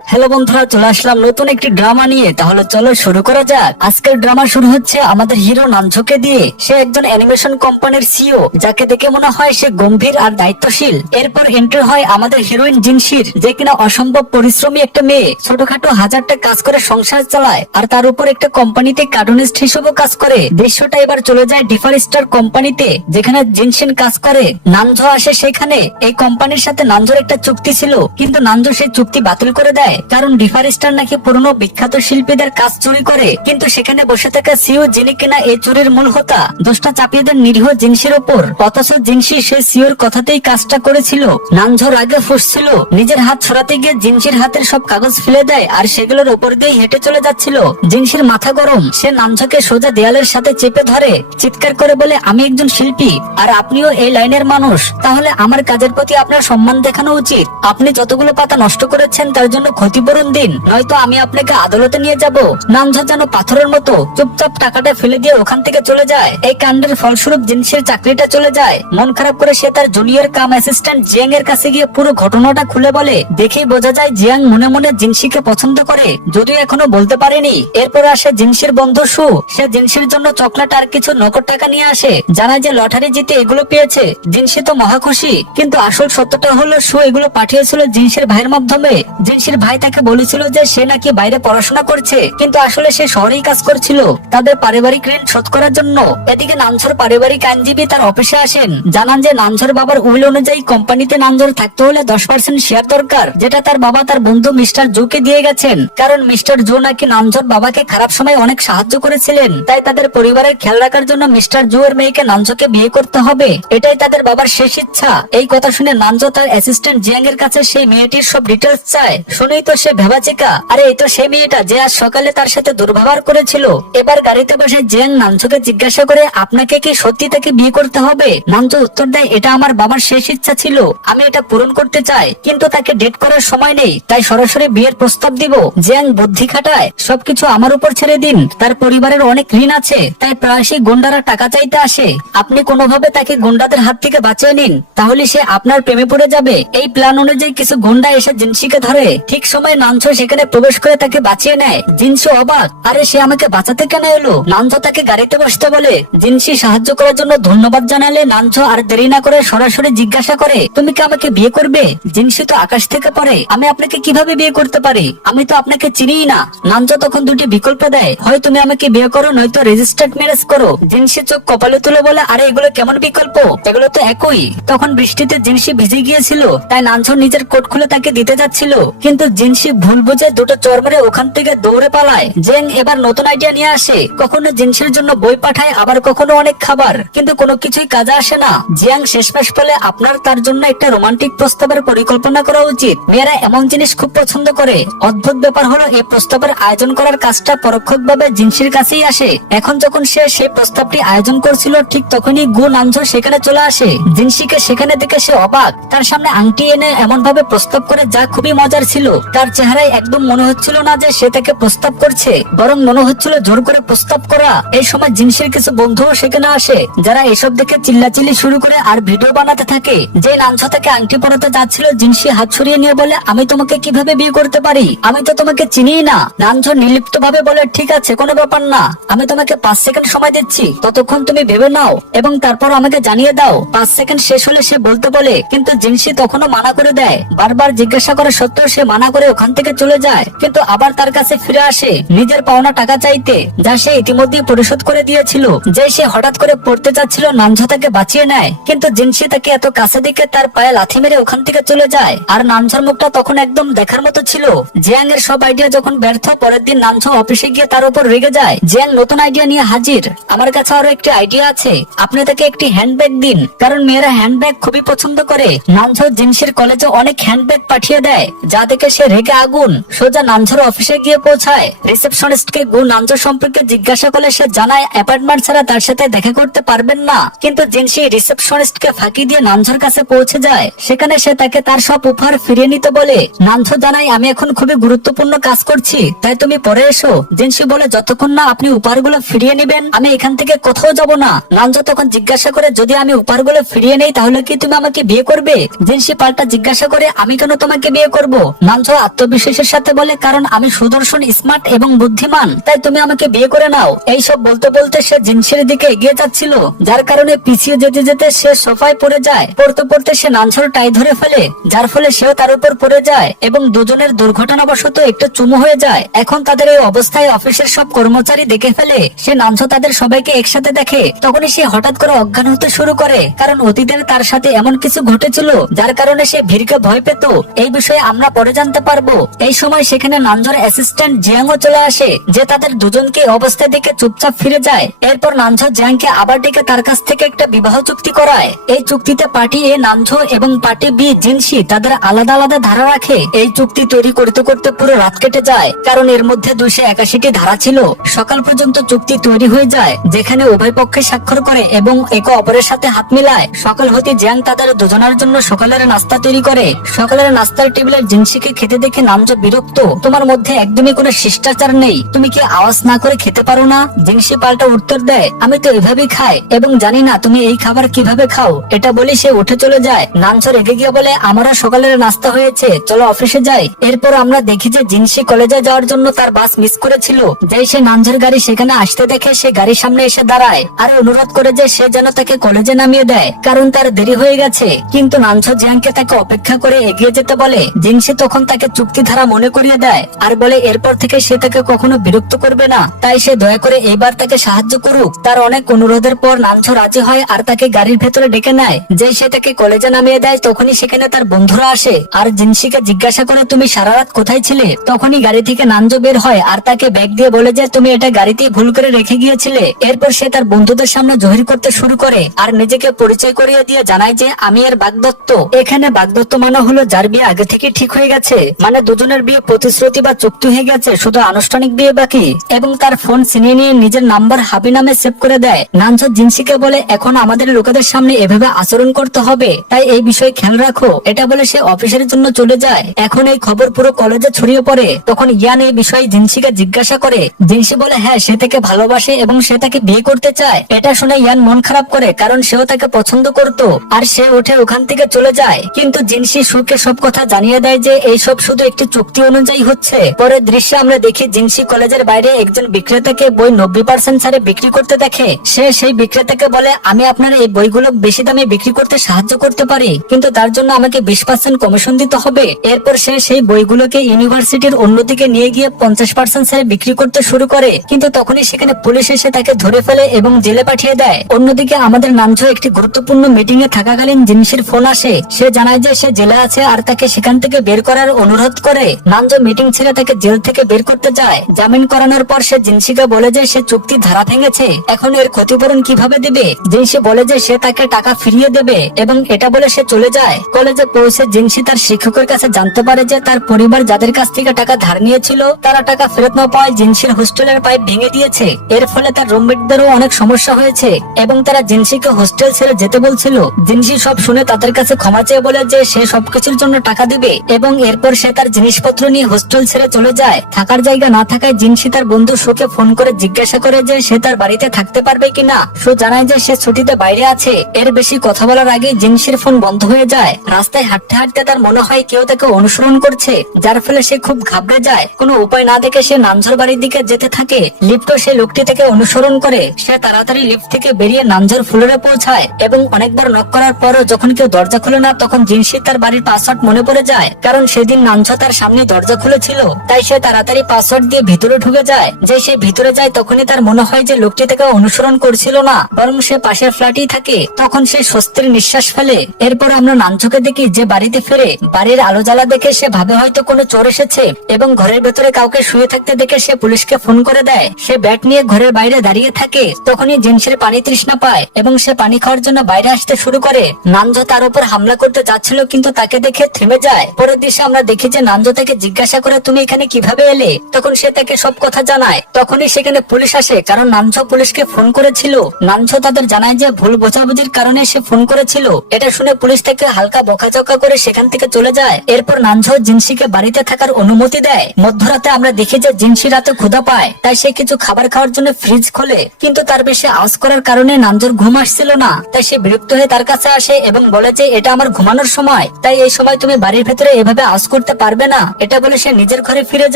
Hello বন্ধুরা, চলে আসলাম নতুন একটি ড্রামা নিয়ে। তাহলে চলো শুরু করা যাক। আজকের ড্রামা শুরু হচ্ছে আমাদের হিরো নানঝোকে দিয়ে। সে একজন অ্যানিমেশন কোম্পানির সিইও, যাকে দেখে মনে হয় সে গম্ভীর আর দায়িত্বশীল। এরপর এন্ট্রি হয় আমাদের হিরোইন জিনশির, যে কিনা অসম্ভব পরিশ্রমী একটা মেয়ে। ছোটখাটো হাজারটা কাজ করে সংসার চালায়, আর তার উপর একটা কোম্পানিতে কার্টুনিস্ট হিসেবে কাজ করে। দৃশ্যটা এবার চলে যায় ডিফার স্টার কোম্পানিতে, যেখানে জিনশিন কাজ করে। নানঝো আসে সেখানে। এই কোম্পানির সাথে নানঝোর একটা চুক্তি ছিল, কিন্তু নানঝো সেই চুক্তি বাতিল করে দেয়, কারণ ডিফার স্টার নাকি পুরনো বিখ্যাত শিল্পীদের কাজ চুরি করে। কিন্তু সেখানে বসে থাকা সিও, যিনি কিনা এই চুরির মূল হোতা, দোষটা চাপিয়ে দেন নিরীহ জিনশির উপর। অথচ জিনশি সেই সিওর কথাতেই কাজটা করেছিল। নানঝোর আগে ফুসছিল, নিজের হাত ছড়াতে গিয়ে জিনশির হাতের সব কাগজ ফেলে দেয়, আর সেগুলোর উপর দিয়ে হেঁটে চলে যাচ্ছিল। জিনশির মাথা গরম, সে নানঝোকে সোজা দেয়ালের সাথে চেপে ধরে, চিৎকার করে বলে, আমি একজন শিল্পী আর আপনিও এই লাইনের মানুষ, তাহলে আমার কাজের প্রতি আপনার সম্মান দেখানো উচিত। আপনি যতগুলো পাতা নষ্ট করেছেন তার জন্য ক্ষতিপূরণ দিন, নয়তো আমি আপনাকে আদালতে নিয়ে যাব। নানঝো যেন পাথরের মতো চুপচাপ টাকাটা ফেলে দিয়ে ওখান থেকে চলে যায়। এই কাণ্ডের ফলস্বরূপ জিনশির চাকরিটা চলে যায়। মন খারাপ করে সে তার জুনিয়র কাম অ্যাসিস্ট্যান্ট জিয়াং এর কাছে গিয়ে পুরো ঘটনাটা খুলে বলে। দেখেই বোঝা যায় জিয়াং মনে মনে জিনশিকে পছন্দ করে, যদিও এখনো বলতে পারেনি। এরপর আসে জিনশির বন্ধু সু। সে জিনশির জন্য চকলেট আর কিছু নগদ টাকা নিয়ে আসে, জানায় যে লটারি জিতে এগুলো পেয়েছে। জিনশি তো মহা খুশি, কিন্তু আসল সত্যটা হলো সু এগুলো পাঠিয়েছিল জিনশির ভাইয়ের মাধ্যমে। জিনশির ভাই তাকে বলেছিল যে সে নাকি বাইরে পড়াশোনা করছে, কিন্তু আসলে সে শহরেই কাজ করছিল তাদের পারিবারিক ঋণ শোধ করার জন্য। এদিকে নানঝোর পারিবারিক আইনজীবী তার অফিসে আসেন, জানান যে নানঝোর বাবার উইল অনুযায়ী কোম্পানিতে নানঝোর থাকতে হলে 10% শেয়ার দরকার, যেটা তার বাবা তার বন্ধু মিস্টার জোকে দিয়ে গেছেন। কারণ মিস্টার জো নাকি নানঝোর বাবাকে খারাপ সময় অনেক সাহায্য করেছিলেন, তাই তাদের পরিবারের খেয়াল রাখার জন্য মিস্টার জো এর মেয়েকে নানঝোকে বিয়ে করতে হবে। এটাই তাদের বাবার শেষ ইচ্ছা। এই কথা শুনে নানঝো তার অ্যাসিস্ট্যান্ট জিয়াং এর কাছে সেই মেয়েটির সব ডিটেলস চায়। শুনেই তো সে ভেবাচিকা, আরে এই তো সেই মেয়েটা যে আজ সকালে তার সাথে দুর্ব্যবহার করেছিল। এবার গাড়িতে বসে জিয়াং নানঝোকে জিজ্ঞাসা করে, আপনাকে কি সত্যি তাকে বিয়ে করতে হবে? নানঝো উত্তর দেয়, এটা আমার বাবার শেষ ইচ্ছা ছিল, আমি এটা পূরণ করতে চাই, কিন্তু তাকে ডেট করার সময় নেই, তাই সরাসরি বিয়ের প্রস্তাব দিব। জিয়াং বুদ্ধি খাটায়, সবকিছু আমার উপর ছেড়ে দিন, তার পরিবারের অনেক ঋণ আছে, তাই প্রায়শই গুন্ডারা টাকা চাইতে আসে। আপনি কোনোভাবে তাকে গুন্ডাদের হাত থেকে বাঁচিয়ে নিন, তাহলে সে আপনার প্রেমে পড়ে যাবে। এই প্ল্যান অনুযায়ী কিছু গুন্ডা এসে জিনশিকে ধরে। ঠিক সময় নানঝো সেখানে প্রবেশ করে তাকে বাঁচিয়ে নেয়। জিনশি অবাক, আরে সে আমাকে বাঁচাতে কেন এলো? নানঝো তাকে গাড়িতে বসতে বলে। জিনশি সাহায্য করার জন্য ধন্যবাদ জানালে নানঝো আর দেরি না করে সরাসরি জিজ্ঞাসা করে, তুমি কি আমাকে বিয়ে করবে? জিনশি তো আকাশ থেকে পড়ে, আমি আপনাকে কিভাবে বিয়ে করতে পারি? আমি তো আপনাকে চিনিই না। নানঝো তখন দুটি বিকল্প দেয়, হয় তুমি আমাকে বিয়ে করো, নয়তো রেজিস্টার্ড ম্যারেজ করো। জিনশি চোখ কপালে তুলে বলে, আরে এগুলো কেমন বিকল্প, এগুলো তো একই। তখন বৃষ্টিতে জিনশি ভিজে গিয়েছিল, তাই নানঝো নিজের কোট খুলে তাকে দিতে যাচ্ছিল, কিন্তু জিনশি ভুল বুঝে দুটো চড় মেরে ওখান থেকে দৌড়ে পালায়। জেং এবার নতুন আইডিয়া নিয়ে আসে, কখনো জিনশির জন্য বই পাঠায়, আবার কখনো অনেক খাবার, কিন্তু কোনো কিছুই কাজে আসে না। জিয়াং শেষমেশ বলে, আপনার তার জন্য একটা রোমান্টিক প্রস্তাবের পরিকল্পনা করা উচিত। মেয়েরা এমন জিনিস খুব পছন্দ করে। অদ্ভুত ব্যাপার হলো, এই প্রস্তাবের আয়োজন করার কাজটা পরোক্ষভাবে জিনশির কাছেই আসে। এখন যখন সে সেই প্রস্তাবটি আয়োজন করছিল, ঠিক তখনই গু নানঝো সেখানে চলে আসে। জিনশিকে সেখানে দেখে সে অবাক, তার সামনে আংটি এনে এমন ভাবে প্রস্তাব করে যা খুবই মজার ছিল। তার চেহারায় একদম মনে হচ্ছিল না যে সে তাকে প্রস্তাব করছে, বরং মনে হচ্ছিল জোর করে প্রস্তাব করা। এই সময় জিনশির কিছু বন্ধুও সেখানে আসে, যারা এসব দেখে চিল্লাচিল্লি শুরু করে আর ভিডিও বানাতে থাকে। যে নানঝো তাকে আংটি পরাতে যাচ্ছিল, জিনশি হাত ছড়িয়ে নিয়ে বলে, আমি তোমাকে কিভাবে বিয়ে করতে পারি? আমি তো তোমাকে চিনিই না। নানঝো নির্লিপ্ত ভাবে বলে, ঠিক আছে, কোনো ব্যাপার না, আমি তোমাকে 5 সেকেন্ড সময় দিচ্ছি, ততক্ষণ তুমি ভেবে নাও এবং তারপর আমাকে জানিয়ে দাও। 5 সেকেন্ড শেষ হলে সে বলতে বলে, কিন্তু জিনশি তখনও মানা করে দেয়। বারবার জিজ্ঞাসা করা সত্ত্বেও সে মানা করে ওখান থেকে চলে যায়, কিন্তু আবার তার কাছে ফিরে আসে নিজের পাওনা টাকা চাইতে, যা সে ইতিমধ্যে পরিশোধ করে দিয়েছিল। যে সে হঠাৎ করে পড়তে যাচ্ছিল, নানঝো তাকে বাঁচিয়ে নেয়, কিন্তু জিনশি তাকে এত কাছে দেখে তার পায়ে লাথি মেরে ওখান থেকে চলে যায়। আর নানঝোর মুখটা তখন একদম দেখার মতো ছিল। জিয়াং এর সব আইডিয়া যখন ব্যর্থ, পরের দিন নানঝো অফিসে গিয়ে তার উপর রেগে যায়। জিয়াং নতুন আইডিয়া নিয়ে হাজির, আমার কাছে আরো একটি আইডিয়া আছে, আপনি তাকে একটি হ্যান্ডব্যাগ দিন, কারণ মেয়েরা হ্যান্ডব্যাগ খুবই পছন্দ করে। নানঝো জিনশির কলেজে অনেক হ্যান্ডব্যাগ পাঠিয়ে দেয়, যা দেখে সে রেগে আগুন। সোজা নানঝোর অফিসে গিয়ে পৌঁছায়। রিসেপশনিস্টকে গু নানঝো সম্পর্কে জিজ্ঞাসা করলে সে জানায় অ্যাপয়েন্টমেন্ট ছাড়া তার সাথে দেখা করতে পারবেন না। কিন্তু জিনসি রিসেপশনিস্টকে ফাঁকি দিয়ে নানঝোর কাছে পৌঁছে যায়। সেখানে সে তাকে তার সব উপহার ফিরিয়ে নিতে বলে। নানঝো জানায় আমি এখন খুবই গুরুত্বপূর্ণ কাজ করছি, তাই তুমি পরে এসো। জিনসি বলে যতক্ষণ না আপনি উপহারগুলো ফিরিয়ে নেবেন আমি এখান থেকে কোথাও যাব না। নানঝো তখন জিজ্ঞাসা করে যদি আমি উপহারগুলো ফিরিয়ে নেই তাহলে কি তুমি আমাকে বিয়ে করবে? জিনসি পাল্টা জিজ্ঞাসা করে আমি কেন তোমাকে বিয়ে করব? নানঝো আত্মবিশ্বাসের সাথে বলে কারণ আমি সুদর্শন, স্মার্ট এবং বুদ্ধিমান, তাই তুমি আমাকে বিয়ে করে নাও। এইসব বলতে বলতে সে জিনসির দিকে এগিয়ে যাচ্ছিল, যার কারণে পিছিয়ে যেতে যেতে সে সোফায় পড়ে যায়। পড়তে পড়তে সে নানঝোর টাই ধরে ফেলে, যার ফলে সেও তার উপর পড়ে যায় এবং দুজনের দুর্ঘটনাবশত একটু চুমু হয়ে যায়। এখন তাদের এই অবস্থায় অফিসের সব কর্মচারী দেখে ফেলে। সে নানঝো তাদের সবাইকে একসাথে দেখে। তখনই সে হঠাৎ করে অজ্ঞান হতে শুরু করে, কারণ অতীতের তার সাথে এমন কিছু ঘটেছিল যার কারণে সে ভিড়কে ভয় পেত। এই বিষয়ে আমরা পরে জানতে পারবো। এই সময় সেখানে নানঝোর অ্যাসিস্ট্যান্ট জিয়াংও চলে আসে, যে তাদের দুজনকে অবস্থা দেখে চুপচাপ ফিরে যায়। এরপর নানঝো জিয়াংকে আবার ডেকে তার কাছ থেকে একটা বিবাহ চুক্তি করায়। এই চুক্তিতে পার্টি এ নানঝো এবং পার্টি বি জিনসি তাদের আলাদা আলাদা ধারা রাখে। এই চুক্তি তৈরি করতে করতে পুরো রাত কেটে যায়, কারণ এর মধ্যে 281টি ধারা ছিল। সকাল পর্যন্ত চুক্তি তৈরি হয়ে যায়, যেখানে উভয় পক্ষে স্বাক্ষর করে এবং একে অপরের সাথে হাত মিলায়। সকাল হতে জিয়াং তাদের দুজনের জন্য সকালের নাস্তা তৈরি করে। সকালের নাস্তার টেবিলে জিনসিকে খেতে দেখে নানঝো বিরক্ত। তোমার মধ্যে একদমই কোনো শিষ্টাচার নেই, তুমি কি আওয়াজ না করে খেতে পারো না? জিনসি পাল্টা উত্তর দেয় আমি তো এভাবেই খাই এবং জানি না তুমি এই খাবার কিভাবে খাও। এটা বলে সে উঠে চলে যায়। নানঝো রেগে গিয়ে বলে আমারও সকালের নাস্তা হয়েছে, চলো অফিসে যাই। এরপর আমরা দেখি যে জিনসি কলেজে যাওয়ার জন্য তার বাস মিস করেছিল। যেই সে নানঝোর গাড়ি সেখানে আসতে দেখে সে গাড়ির সামনে এসে দাঁড়ায় আর অনুরোধ করে যে সে যেন তাকে কলেজে নামিয়ে দেয়, কারণ তার দেরি হয়ে গেছে। কিন্তু নানঝো জিয়াংকে তাকে অপেক্ষা করে এগিয়ে যেতে বলে। জিনসি তখন তাকে চুক্তি ধারা মনে করিয়ে দেয় আর বলে এরপর থেকে সে তাকে কখনো বিরক্ত করবে না, তাই সে দয়া করে এবার তাকে সাহায্য করুক। তার অনেক অনুরোধের পর নানঝো রাজি হয় আর তাকে গাড়ির ভেতরে ডেকে নেয়। যে সে তাকে কলেজে নামিয়ে দেয় তখনই সেখানে তার বন্ধুরা আসে আর জিনসিকে জিজ্ঞাসা করে তুমি সারা রাত কোথায় ছিলে? তখনই গাড়ি থেকে নানঝো বের হয় আর তাকে ব্যাগ দিয়ে বলে যে তুমি এটা গাড়িতেই ভুল করে রেখে গিয়েছিলে। এরপর সে তার বন্ধুদের সামনে জহির করতে শুরু করে আর নিজেকে পরিচয় করিয়ে দিয়ে জানায় যে আমি এর বাগদত্ত। এখানে বাগদত্ত মানে হলো যার বিয়ে আগে থেকে ঠিক হয়ে গেছে, মানে দুজনের বিয়ে প্রতিশ্রুতি বা চুক্তি হয়ে গেছে, শুধু আনুষ্ঠানিক বিয়ে বাকি। এবং তার ফোন ছিনিয়ে নিয়ে নিজের নাম্বার হাবি নামে সেভ করে দেয়। নানঝো জিনসিকে বলে এখন আমাদের লোকেদের সামনে এভাবে আচরণ করতে হবে, তাই এই বিষয়ে খেয়াল রাখো। এটা বলে সে অফিসের জন্য চলে যায়। এখন এই খবর পুরো কলেজে ছড়িয়ে পড়ে। তখন ইয়ান এই বিষয়ে জিনসিকে জিজ্ঞাসা করে। জিনসি বলে হ্যাঁ, সে তাকে ভালোবাসে এবং সে তাকে বিয়ে করতে চায়। এটা শুনে ইয়ান মন খারাপ করে, কারণ সেও তাকে পছন্দ করত আর সে উঠে ওখান থেকে চলে যায়। কিন্তু জিনসি সুকে সব কথা জানিয়ে দেয় যে এই সব শুধু একটি চুক্তি অনুযায়ী হচ্ছে। পরের দৃশ্যে আমরা দেখি জিনসি কলেজের বাইরে একজন বিক্রেতাকে বই 90% ছাড়ে বিক্রি করতে দেখে। সে সেই বিক্রেতাকে বলে আমি আপনার এই বইগুলো বেশি দামে বিক্রি করতে সাহায্য করতে পারি, কিন্তু তার জন্য আমাকে 20% কমিশন দিতে হবে। এরপর সে সেই বইগুলোকে ইউনিভার্সিটির অন্যদিকে নিয়ে গিয়ে 50% ছাড়ে বিক্রি করতে শুরু করে। কিন্তু তখনই সেখানে পুলিশ এসে তাকে ধরে ফেলে এবং জেলে পাঠিয়ে দেয়। অন্যদিকে আমাদের নানঝো একটি গুরুত্বপূর্ণ মিটিং এ থাকাকালীন জিনসির ফোন আসে। সে জানায় যে সে জেলে আছে আর তাকে সেখান থেকে বের করার অনুরোধ করে। নানঝো মিটিং ছেড়ে তাকে জেল থেকে বের করতে যায়। জামিন করানোর পর সে জিনসিকে বলে যে সে চুক্তি ধারা ভেঙেছে, এখন এর ক্ষতিপূরণ কিভাবে দেবে। জিনসি বলে যে সে তাকে টাকা ফিরিয়ে দেবে এবং এটা বলে সে চলে যায়। কলেজে পৌঁছে জিনসি তার শিক্ষকের কাছে জানতে পারে যে তার পরিবার যাদের কাছ থেকে টাকা ধার নিয়েছিল তারা টাকা ফেরত না পাওয়ায় জিনসির হোস্টেলের পাইপ ভেঙে দিয়েছে। এর ফলে তার রুমমেটদেরও অনেক সমস্যা হয়েছে এবং তারা জিনসিকে হোস্টেল ছেড়ে যেতে বলছিল। জিনসি সব শুনে তাদের কাছে ক্ষমা চেয়ে বলে যে সে সবকিছুর জন্য টাকা দিবে এবং এরপর সে তার জিনিসপত্র নিয়ে হোস্টেল ছেড়ে চলে যায়। থাকার জায়গা না থাকায় জিনসি তার বন্ধু সুকে ফোন করে জিজ্ঞাসা করে যে সে তার বাড়িতে থাকতে পারবে কিনা। সু জানায় যে সে ছুটিতে বাইরে আছে। এর বেশি কথা বলার আগে জিনসির ফোন বন্ধ হয়ে যায়। রাস্তায় হাঁটতে হাঁটতে তার মনে হয় কেউ তাকে অনুসরণ করছে, যার ফলে সে খুব ঘাবড়ে যায়। কোনো উপায় না দেখে সে নানঝোর বাড়ির দিকে যেতে থাকে। লিফটও সে লোকটি থেকে অনুসরণ করে। সে তাড়াতাড়ি লিফট থেকে বেরিয়ে নানঝোর ফ্লোরে পৌঁছায় এবং অনেকবার নক করার পরও যখন কেউ দরজা খুলে না তখন জিনসি তার বাড়ির পাসওয়ার্ড মনে পড়ে যায়, কারণ সেদিন নানঝো তার সামনে দরজা খুলেছিল। তাই সে তাড়াতাড়ি পাসওয়ার্ড দিয়ে ভিতরে ঢুকে যায়। যে সে ভিতরে যায় তখনই তার মনে হয় যে লোকটি থেকে অনুসরণ করছিল না, বরং সে পাশের ফ্ল্যাটেই থাকে। তখন সে স্বস্তির নিঃশ্বাস ফেলে। এরপর আমরা নানঝোকে দেখি যে বাড়িতে ফিরে। বাড়ির আলো জ্বালা দেখে সে ভাবে হয়তো কোনো চোর এসেছে এবং ঘরের ভেতরে কাউকে শুয়ে থাকতে দেখে সে পুলিশকে ফোন করে দেয়। সে ব্যাট নিয়ে ঘরের বাইরে দাঁড়িয়ে থাকে। তখনই জিনসির পানি তৃষ্ণা পায় এবং সে পানি খাওয়ার জন্য বাইরে আসতে শুরু করে। নানঝো তার উপর হামলা করতে যাচ্ছিল কিন্তু তাকে দেখে থেমে যায়। পরের দৃশ্যে আমরা দেখি যে নানঝো তাকে জিজ্ঞাসা করে তুমি এখানে কিভাবে এলে। তখন সে তাকে সব কথা জানায়। তখন তখনই সেখানে পুলিশ আসে, কারণ নানঝো পুলিশকে ফোন করেছিল। নানঝো তাদের জানায় যে ভুল বোঝাবুঝির কারণে সে ফোন করেছিল। এটা শুনে পুলিশ তাকে হালকা বকাঝকা করে সেখান থেকে চলে যায়। এরপর নানঝো জিনসিকে বাড়িতে থাকার অনুমতি দেয়। মধ্যরাতে আমরা দেখি যে জিনসি রাতে ক্ষুধা পায়, তাই সে কিছু খাবার খাওয়ার জন্য ফ্রিজ খোলে, কিন্তু তার বেশি আওয়াজ করার কারণে নানঝোর ঘুম আসছিল না। তাই সে বিরক্ত হয়ে তার কাছে আসে এবং বলে যে এটা আমার ঘুমানোর সময়, তাই এই সময় তুমি বাড়ির ভেতরে এভাবে আওয়াজ করতে পারবে না। এটা বলে সে নিজের ঘরে ফিরে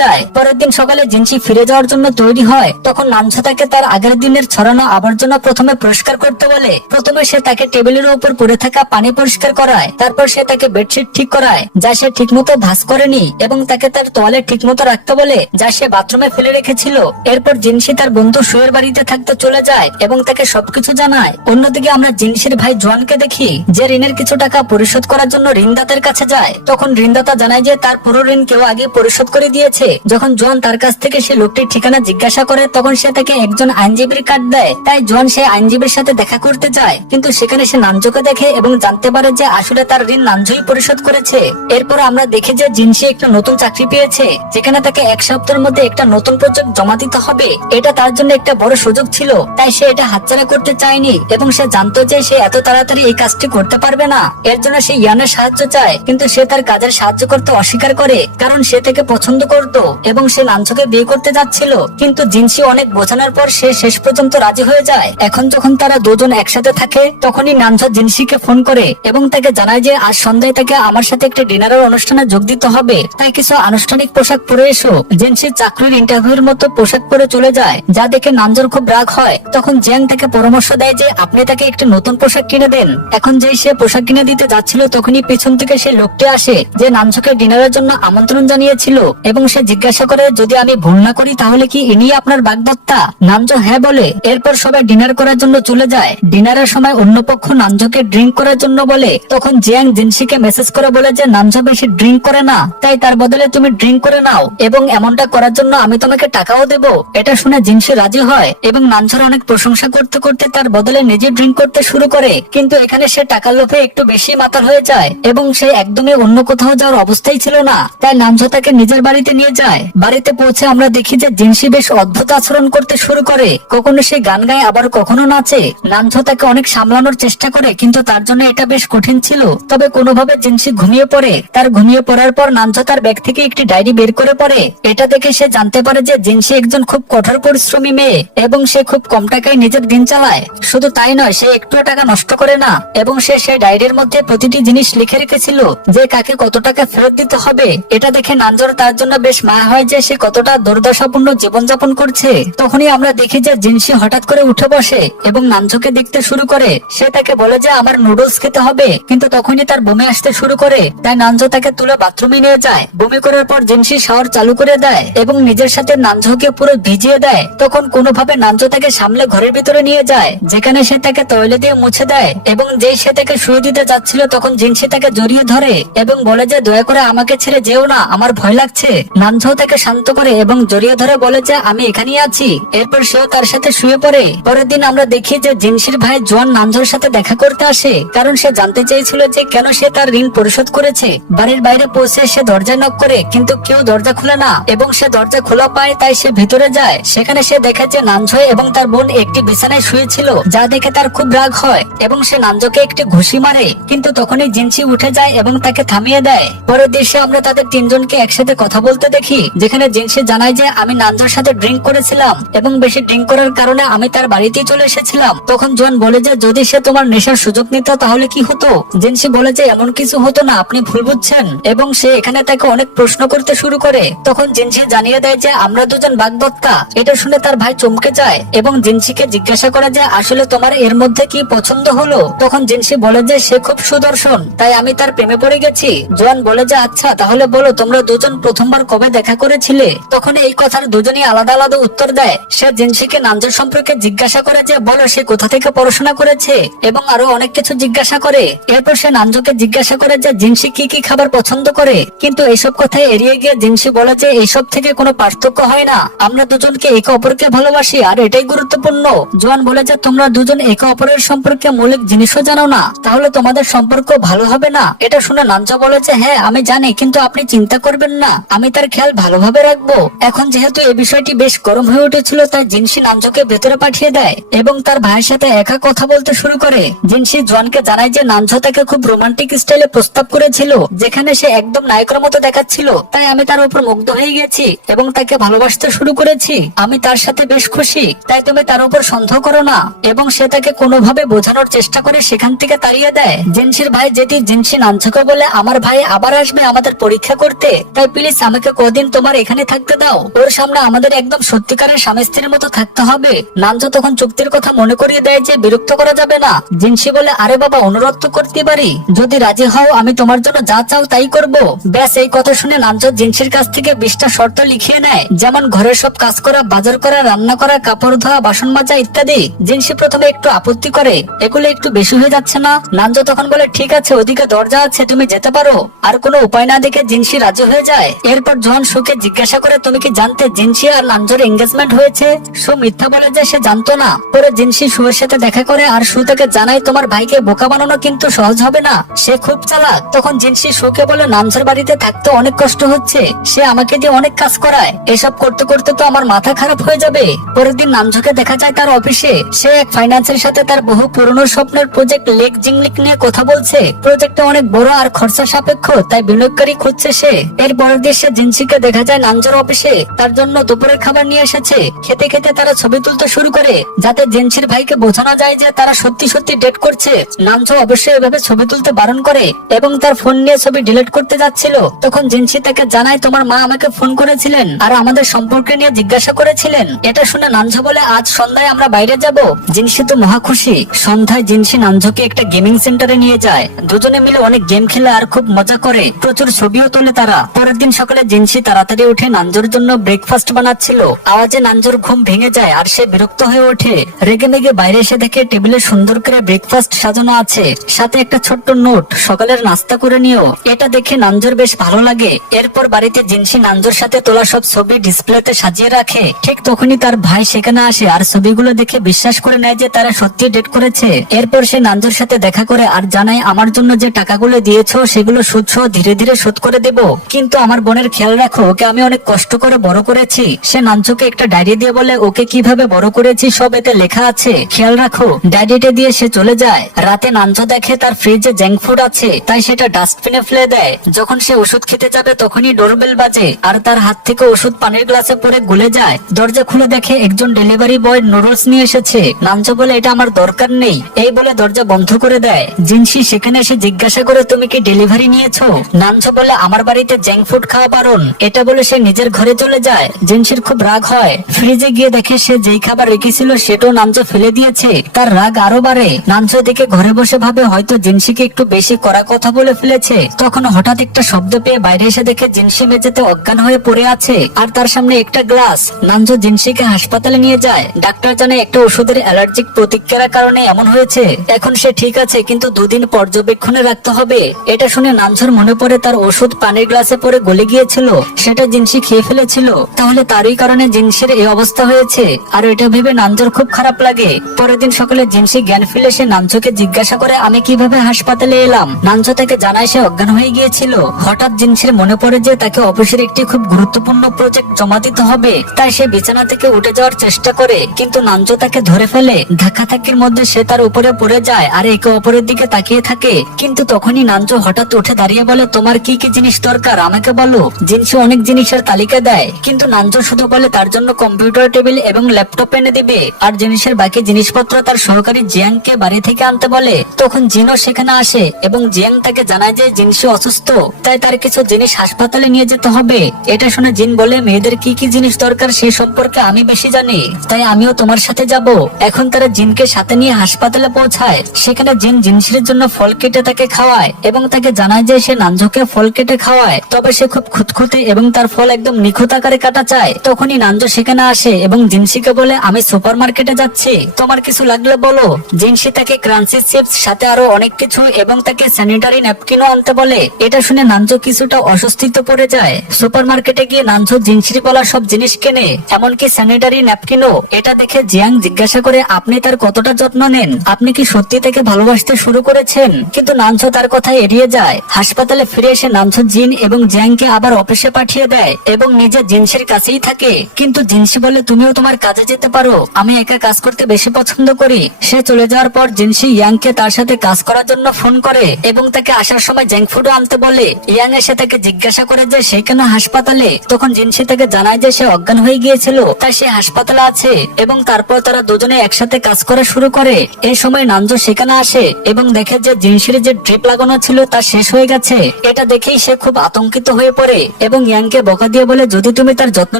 যায়। পরের দিন সকালে জিনসি ফিরে যাওয়ার জন্য তৈরি হয়, তখন নানঝো তাকে তার আগের দিনের ছড়ানো আবর্জনা প্রথমে পরিষ্কার করতে বলে। প্রথমে সে তাকে টেবিলের উপর পড়ে থাকা পানি পরিষ্কার করায়, তারপর সে তাকে বেডশিট ঠিক করায় যা সে ঠিকমতো ভাঁজ করেনি, এবং তাকে তার তোয়ালে ঠিকমতো রাখতে বলে যা সে বাথরুমে ফেলে রেখেছিল। এরপর জিনসি তার বন্ধু শুয়ের বাড়িতে থাকতে চলে যায় এবং তাকে সবকিছু জানায়। অন্যদিকে আমরা জিনসির ভাই জোয়ানকে দেখি, যে ঋণের কিছু টাকা পরিশোধ করার জন্য ঋণদাতার কাছে যায়। তখন ঋণদাতা জানায় যে তার পুরো ঋণ কেউ আগে পরিশোধ করে দিয়েছে। যখন জোয়ান তার কাছ থেকে সে লোকটির ঠিকানা জিজ্ঞাসা করে, তখন সে তাকে একজন আইনজীবীর কার্ড দেয়। তাই জোয়ান সে আইনজীবীর সাথে দেখা করতে যায়, কিন্তু সেখানে সে নানঝোকে দেখে এবং জানতে পারে যে আসলে তার ঋণ নানঝোই পরিশোধ করেছে। এরপর আমরা দেখি যে জিনসি একটা নতুন চাকরি পেয়েছে, যেখানে তাকে 1 সপ্তাহের মধ্যে একটা নতুন প্রজেক্ট জমা দিতে হবে। এটা তার জন্য একটা বড় সুযোগ ছিল, তাই সে এটা হাতছাড়া করতে চায়নি এবং সে জানতো যে সে এত তাড়াতাড়ি এই কাজটি করতে পারবে না। এর জন্য সে ইয়ানের সাহায্য চায়, কিন্তু সে তার কাজের সাহায্য করতে অস্বীকার করে, কারণ সে তাকে পছন্দ করত এবং সে নানঝোকে বিয়ে করতে যাচ্ছিল। কিন্তু জিনসি অনেক বোঝানোর পর সে শেষ পর্যন্ত রাজি হয়ে যায়। এখন যখন তারা দুজন একসাথে থাকে, তখনই নানঝো জিনসিকে ফোন করে এবং তাকে জানায় যে আজ সন্ধ্যায় তাকে আমার সাথে একটা ডিনারের অনুষ্ঠানে যোগ দিতে হবে, তাই কিছু আনুষ্ঠানিক পোশাক পরে এসো। জিনসি চাকরির ইন্টারভিউর মতো পোশাক পরে চলে যায়, যা দেখে নানঝোর খুব রাগ হয়। তখন জিয়াং তাকে পরামর্শ দেয় যে আপনি তাকে একটা নতুন পোশাক কিনে দেন। এখন যেই সে পোশাক কিনে দিতে যাচ্ছিল, তখনই পেছন থেকে সে লোকটি আসে যে নানঝোকে ডিনারের জন্য আমন্ত্রণ জানিয়েছিল, এবং সে জিজ্ঞাসা করে যদি আমি ভুল না করি তাহলে কি ইনি আপনার বাগদত্তা? নানঝো হ্যাঁ বলে। এরপর সবাই ডিনার করার জন্য চলে যায়। ডিনারের সময় অন্য পক্ষ নানঝোকে ড্রিঙ্ক করার জন্য বলে। তখন জিয়াং জিনসিকে মেসেজ করে বলে যে নানঝো বেশি ড্রিঙ্ক করে না, তাই তার বদলে তুমি ড্রিঙ্ক করে নাও, এবং এমনটা করার জন্য আমি তোমাকে টাকাও দেব। এটা শুনে জিনসি রাজি হয় এবং নানঝোর অনেক প্রশংসা করতে করতে তার বদলে নিজে ড্রিঙ্ক করতে শুরু করে। কিন্তু এখানে সে টাকার লোভে একটু বেশি মাতাল হয়ে যায় এবং সে একদমই অন্য কোথাও যাওয়ার অবস্থায় ছিল না, তাই নানঝো তাকে নিজের বাড়িতে নিয়ে যায়। বাড়িতে পৌঁছে আমরা দেখি যে জিনসি বেশ অদ্ভুত আচরণ করতে শুরু করে। কখনো সে গান গায়, আবার কখনো নাচে। নানঝো তাকে অনেক সামলানোর চেষ্টা করে, কিন্তু তার জন্য এটা বেশ কঠিন ছিল। তবে কোনোভাবে জিনসি ঘুমিয়ে পড়ে। তার ঘুমিয়ে পড়ার পর নানঝো তার ব্যাগ থেকে একটি ডায়েরি বের করে পড়ে। এটা দেখে সে জানতে পারে যে জিনসি একজন খুব কঠোর পরিশ্রমী মেয়ে এবং সে খুব কম টাকায় নিজের দিন চালায়। শুধু তাই নয়, সে একটুও টাকা নষ্ট করে না, এবং সে সেই ডায়েরির মধ্যে প্রতিটি জিনিস লিখে রেখেছিল যে কাকে কত টাকা ফেরত দিতে হবে। এটা দেখে নানঝোর তার জন্য বেশ মায়া হয় যে সে কতটা দুর্দশাপূর্ণ জীবনযাপন করছে। তখনই আমরা দেখি যে জিনসি হঠাৎ করে উঠে বসে এবং নানঝোকে দেখতে শুরু করে। সে তাকে বলে যে আমার নুডলস খেতে হবে, কিন্তু তখনই তার বমি আসতে শুরু করে। তাই নানঝো তাকে তুলে বাথরুমে নিয়ে যায়। বমি করার পর জিনসি শাওয়ার চালু করে দেয় এবং নিজের সাথে নানঝোকে পুরো ভিজিয়ে দেয়। তখন কোনোভাবে নানঝো তাকে সামলে ঘরের ভিতরে নিয়ে যায়, যেখানে সে তাকে তৈলে দিয়ে মুছে দেয়, এবং যেই সে তাকে শুয়ে দিতে যাচ্ছিল তখন জিনসি তাকে জড়িয়ে ধরে এবং বলে যে দয়া করে আমাকে ছেড়ে যেও না, আমার ভয় লাগছে। নানঝো তাকে শান্ত করে এবং জড়িয়ে ধরে বলে যে আমি এখানেই আছি। এরপর সেও তার সাথে শুয়ে পড়ে। পরের দিন আমরা দেখি যে জিনসির ভাই জোয়ান নানঝোর সাথে দেখা করতে আসে, কারণ সে জানতে চেয়েছিল যে কেন সে তার ঋণ পরিশোধ করেছে। বাড়ির বাইরে পৌঁছে সে দরজায় নক করে, কিন্তু কেউ দরজা খুলে না, এবং সে দরজা খোলা পায়। তাই সে ভিতরে যায়। সেখানে সে দেখে যে নানঝো এবং তার বোন একটি বিছানায় শুয়েছিল, যা দেখে তার খুব রাগ হয় এবং সে নানঝোকে একটি ঘুষি মারে। কিন্তু তখনই জিনসি উঠে যায় এবং তাকে থামিয়ে দেয়। পরের দৃশ্যে আমরা তাদের তিনজনকে একসাথে কথা বলতে দেখি, যেখানে জিনসি জানায় যে আমি নানঝোর সাথে ড্রিঙ্ক করেছিলাম এবং বেশি ড্রিঙ্ক করার কারণে আমি তার বাড়িতেই চলে এসেছিলাম। তখন জোয়ান বলে যে যদি সে তোমার নেশার সুযোগ নিত তাহলে কি হতো? জিনসি বলে যে এমন কিছু হতো না, আপনি ভুল বুঝছেন, এবং সে এখানে তাকে অনেক প্রশ্ন করতে শুরু করে। তখন জিনসি জানিয়ে দেয় যে আমরা দুজন বাগদত্তা। এটা শুনে তার ভাই চমকে যায় এবং জিনসিকে জিজ্ঞাসা করে যে আসলে তোমার এর মধ্যে কি পছন্দ হলো? তখন জিনসি বলে যে সে খুব সুদর্শন, তাই আমি তার প্রেমে পড়ে গেছি। জোয়ান বলে যে আচ্ছা, তাহলে বলো তোমরা দুজন প্রথমবার কবে দেখা করেছিলে? তখন এই কথার দুজনই আলাদা আলাদা উত্তর দেয়। সে জিনসিকে নানঝোর সম্পর্কে জিজ্ঞাসা করে যে বলো সে কোথা থেকে পড়াশোনা করেছে, এবং আরো অনেক কিছু জিজ্ঞাসা করে। এরপর সে নানঝোকে জিজ্ঞাসা করে যে জিনসি কি কি খাবার পছন্দ করে, কিন্তু এইসব কথায় এড়িয়ে গিয়ে জিনসি বলে যে এইসব থেকে কোনো পার্থক্য হয় না, আমরা দুজনকে একে অপরকে ভালোবাসি আর এটাই গুরুত্বপূর্ণ। জোয়ান বলে যে তোমরা দুজন একে অপরের সম্পর্কে মৌলিক জিনিসও জানো না, তাহলে তোমাদের সম্পর্ক ভালো হবে না। এটা শুনে নানঝো বলে যে হ্যাঁ আমি জানি, কিন্তু আপনি চিন্তা করবেন না, আমি তার খেয়াল ভালোভাবে রাখবো। এখন যেহেতু এই বিষয়টি বেশ বেশ গরম হয়ে উঠেছিল, তাই জিনসি নানজোকে ভেতরে পাঠিয়ে দেয় এবং তার ভাইয়ের সাথে একা কথা বলতে শুরু করে। জিনসি জোয়ানকে জানায় যে নানজো তাকে খুব রোমান্টিক স্টাইলে প্রস্তাব করেছিল, যেখানে সে একদম নায়কের মতো দেখাচ্ছিল। তাই আমি তার উপর মুগ্ধ হয়ে গেছি এবং তাকে ভালোবাসতে শুরু করেছি। আমি তার সাথে বেশ খুশি, তাই তুমি তার উপর সন্দেহ করো না। এবং সে তাকে কোনোভাবে বোঝানোর চেষ্টা করে সেখান থেকে তাড়িয়ে দেয়। জিনসির ভাই যেটি জিনসি নানজোকে বলে, আমার ভাই আবার আসবে আমাদের পরীক্ষা করতে, তাই প্লিজ আমাকে কদিন তোমার এখানে থাকতে দাও। ওর সামনে আমাদের একদম সত্যিকারের স্বামী স্ত্রীর মতো থাকতে হবে। নানজো তখন চুক্তির কথা মনে করিয়ে দেয় যে বিরক্ত করা যাবে না। জিনসি বলে, আরে বাবা, অনুরোধ তো করতে পারি, যদি রাজি হও আমি তোমার জন্য যা চাও তাই করব। ব্যাস এই কথা শুনে নানজো জিনসির কাছ থেকে 20টা শর্ত লিখিয়ে নেয়, যেমন ঘরের সব কাজ করা, বাজার করা, রান্না করা, কাপড় ধোয়া, বাসন মাজা ইত্যাদি। জিনসি প্রথমে একটু আপত্তি করে, এগুলো একটু বেশি হয়ে যাচ্ছে না? নানজো তখন বলে, ঠিক আছে, ওদিকে দরজা আছে, তুমি যেতে পারো। আর কোনো উপায় না দেখে জিনসি রাজি হয়ে যায়। এরপর জোয়ান সুকে জিজ্ঞাসা করে, তুমি কি জানতে জিনসি আর নানজোর এঙ্গেজমেন্ট হয়েছে? সু মিথ্যা বলে যে সে জানতো না। পরে জিনসি সুয়ের সাথে দেখা করে আর সু তাকে জানায়, তোমার ভাইকে বোকা বানানো কিন্তু সহজ হবে না, সে খুব চালাক। তখন জিনসি সুকে বলে, নানজোর বাড়িতে থাকতে অনেক কষ্ট হচ্ছে, সে আমাকে দিয়ে অনেক কাজ করায়, এসব করতে করতে তো আমার মাথা খারাপ হয়ে যাবে। পরের দিন নানজোকে দেখা যায় তার অফিসে। সে এক ফাইন্যান্সের সাথে তার বহু পুরনো স্বপ্নের প্রজেক্ট লেক জিংলিক নিয়ে কথা বলছে। প্রজেক্টটা অনেক বড় আর খরচা সাপেক্ষ, তাই বিনিয়োগকারী খুঁজছে সে। এর পরের দিন সে জিনসিকে দেখা যায় নানজোর অফিসে, তার জন্য দুপুরের খাবার নিয়ে এসেছে। খেতে খেতে তারা ছবি তুলতে শুরু করে, যাতে জিনসির ভাইকে বোঝানো যায় যে তারা সত্যি সত্যি ডেট করছে। নানজো অবশ্যই এভাবে ছবি তুলতে বারণ করে এবং তার ফোন নিয়ে ছবি ডিলিট করতে যাচ্ছিল। তখন জিনসি তাকে জানায়, তোমার মা আমাকে ফোন করেছিলেন আর আমাদের সম্পর্কে নিয়ে জিজ্ঞাসা করেছিলেন। এটা শুনে নানজো বলে, আজ সন্ধ্যায় আমরা বাইরে যাব। জিনসি তো মহা খুশি। সন্ধ্যায় জিনসি নানজোকে একটা গেমিং সেন্টারে নিয়ে যায়। দুজনে মিলে অনেক গেম খেলে আর খুব মজা করে, প্রচুর ছবিও তোলে তারা। পরের দিন সকালে জিনসি তাড়াতাড়ি উঠে নানজোর জন্য ব্রেকফাস্ট বানাচ্ছিল। আওয়াজে নানজোর ঘুম ভেঙে যায় আর সে বিরক্ত হয়ে ওঠে। রেগে মেগে বাইরে এসে দেখে টেবিলে সুন্দর করে ব্রেকফাস্ট সাজানো আছে, সাথে একটা ছোট্ট নোট, সকালের নাস্তা করে নিও। এটা দেখে নানজোর বেশ ভালো লাগে। এরপর বাড়িতে জিনসি নানজোর সাথে তোলা সব ছবি ডিসপ্লেতে সাজিয়ে রাখে। ঠিক তখনই তার ভাই সেখানে আসে আর ছবিগুলো দেখে বিশ্বাস করে নেয় যে তারা সত্যি ডেট করেছে। এরপর সে নানজোর সাথে দেখা করে আর জানায়, আমার জন্য যে টাকাগুলো দিয়েছো সেগুলো সুদ সহ ধীরে ধীরে শোধ করে দেব, কিন্তু আমার বোনের খেয়াল রাখো, ওকে আমি অনেক কষ্ট করে বড় করেছি। সে নানজোকে একটা ডায়েরি দিয়ে বলে, ওকে কিভাবে বড় করেছি সব এতে লেখা আছে, খেয়াল রাখো। ডায়েরিটা দিয়ে সে চলে যায়। রাতে নানজো দেখে তার ফ্রিজে জাঙ্ক ফুড আছে, তাই সেটা ডাস্টবিনে ফেলে দেয়। যখন সে ওষুধ খেতে যাবে তখনই ডোরবেল বাজে আর তার হাত থেকে ওষুধ পানির গ্লাসে পড়ে গলে যায়। দরজা খুলে দেখে একজন ডেলিভারি বয় নুডলস নিয়ে এসেছে। নানজো বলে, এটা আমার দরকার নেই, এই বলে দরজা বন্ধ করে দেয়। জিনসি সেখানে এসে জিজ্ঞাসা করে, তুমি কি ডেলিভারি নিয়েছো? নানজো বলে, আমার বাড়িতে জাঙ্ক ফুড খাওয়া বারণ। এটা বলে সে নিজের ঘরে চলে যায়। জিনসির খুব রাগ হয়। ফ্রিজে গিয়ে দেখে সে যেই খাবার রেখেছিল সেটাও নানজো ফেলে দিয়েছে। তার রাগ আরো বাড়ে। নানজো দেখে ঘরে বসে ভাবে হয়তো জিনসিকে একটু বেশি কড়া কথা বলে ফেলেছে। তখন হঠাৎ একটা শব্দ পেয়ে বাইরে এসে দেখে জিনসি মেঝেতে অজ্ঞান হয়ে পড়ে আছে আর তার সামনে একটা গ্লাস। নানজো জিনসিকে হাসপাতালে নিয়ে যায়। ডাক্তার জানে একটা ওষুধের অ্যালার্জিক প্রতিক্রিয়ার কারণে এমন হয়েছে। এখন সে ঠিক আছে, কিন্তু 2 দিন পর্যবেক্ষণে রাখতে হবে। এটা শুনে নানজোর মনে পড়ে তার ওষুধ পানির গ্লাসে পড়ে গলে গিয়েছিল, সেটা জিনসি খেয়ে ফেলেছিল। তাহলে তারই কারণে জিনসির এই অবস্থা হয়েছে। আর এটা ভেবে নানজোর খুব খারাপ লাগে। পরের দিন সকালে জিনসি জ্ঞান ফিরে সে নানজোকে জিজ্ঞাসা করে, আমি কিভাবে হাসপাতালে এলাম? নানজো তাকে জানায় সে অজ্ঞান হয়ে গিয়েছিল। হঠাৎ জিনসির মনে পড়ে যে তাকে অফিসের একটি খুব গুরুত্বপূর্ণ প্রজেক্ট জমা দিতে হবে, তাই সে বিছানা থেকে উঠে যাওয়ার চেষ্টা করে, কিন্তু নানজো তাকে ধরে ফেলে। ধাক্কাধাক্কির মধ্যে সে তার উপরে পড়ে যায় আর একে অপরের দিকে তাকিয়ে থাকে। কিন্তু তখনই নানজো হঠাৎ উঠে দাঁড়িয়ে বলে, তোমার কি কি জিনিস দরকার আমাকে বলো। জিনসি অনেক জিনিসের তালিকা দেয়, কিন্তু নানজো শুধু বলে তার জন্য কম্পিউটার টেবিল এবং ল্যাপটপ এনে দিবে আর জিনিসের বাকি জিনিসপত্র তার সহকারী জিয়াংকে বাড়ি থেকে আনতে বলে। তখন জিনও সেখানে আসে এবং জিয়াং তাকে জানায় যে জিনসি অসুস্থ, তাই তার কিছু জিনিস হাসপাতালে নিয়ে যেতে হবে। এটা শুনে জিন বলে, মেয়েদের কি কি জিনিস দরকার সে সম্পর্কে আমি বেশি জানি, তাই আমিও তোমার সাথে যাব। এখন তারা জিনকে সাথে নিয়ে হাসপাতালে পৌঁছায়। সেখানে জিন জিনসির জন্য ফল কেটে তাকে খাওয়ায় এবং তাকে জানায় যে সে নানজোকে ফল কেটে খাওয়ায়, তবে সে খুব খুঁতখুঁতে এবং তার ফল একদম নিখুঁত আকারে কাটা চায়। তখনই নানজো সেখানে আসে এবং জিনসিকে বলে, আমি সুপার মার্কেটে যাচ্ছি, তোমার কিছু লাগলে বলো। জিনসি তাকে ক্রাঞ্চি চিপস সাথে আরো অনেক কিছু এবং তাকে স্যানিটারি ন্যাপকিনও আনতে বলে। এটা শুনে নানজো কিছুটা অস্বস্তিতে পড়ে যায়। সুপার মার্কেটে গিয়ে নানজো জিনসির বলা সব জিনিস কেনে, এমনকি স্যানিটারি ন্যাপকিনও। এটা দেখে জিয়াং জিজ্ঞাসা করে, আপনি তার কতটা যত্ন নেন? আপনি কি সত্যি তাকে ভালোবাসতে শুরু করেছেন? কিন্তু নানজো তার কথা এড়িয়ে যায়। হাসপাতালে ফিরে এসে নানজো জিন এবং জিয়াংকে আবার অফিসে পাঠিয়ে দেয় এবং নিজে জিনসির কাছেই থাকে। থাকে, কিন্তু জিনসি বলে তুমিও তোমার কাজে যেতে পারো, আমি একা কাজ করতে বেশি পছন্দ করি। সে চলে যাওয়ার পর জিনসি ইয়াংকে তার সাথে কাজ করার জন্য ফোন করে এবং তাকে আসার সময় জাঙ্ক ফুডও আনতে বলে। ইয়াং এসে তাকে জিজ্ঞাসা করে যে সে কেন হাসপাতালে। তখন জিনসি তাকে জানায় যে সে অজ্ঞান হয়ে গিয়েছিল, তাই সে হাসপাতালে আছে। এবং তারপর তারা দুজনে একসাথে কাজ করা শুরু করে। এই সময় নানজো সেখানে আসে এবং দেখে যে জিনসির যে ড্রিপ লাগানো ছিল তা শেষ হয়ে গেছে। এটা দেখেই সে খুব আতঙ্কিত হয়ে পড়ে এবং ইয়াংকে বকা দিয়ে বলে যদি তুমি তার যত্ন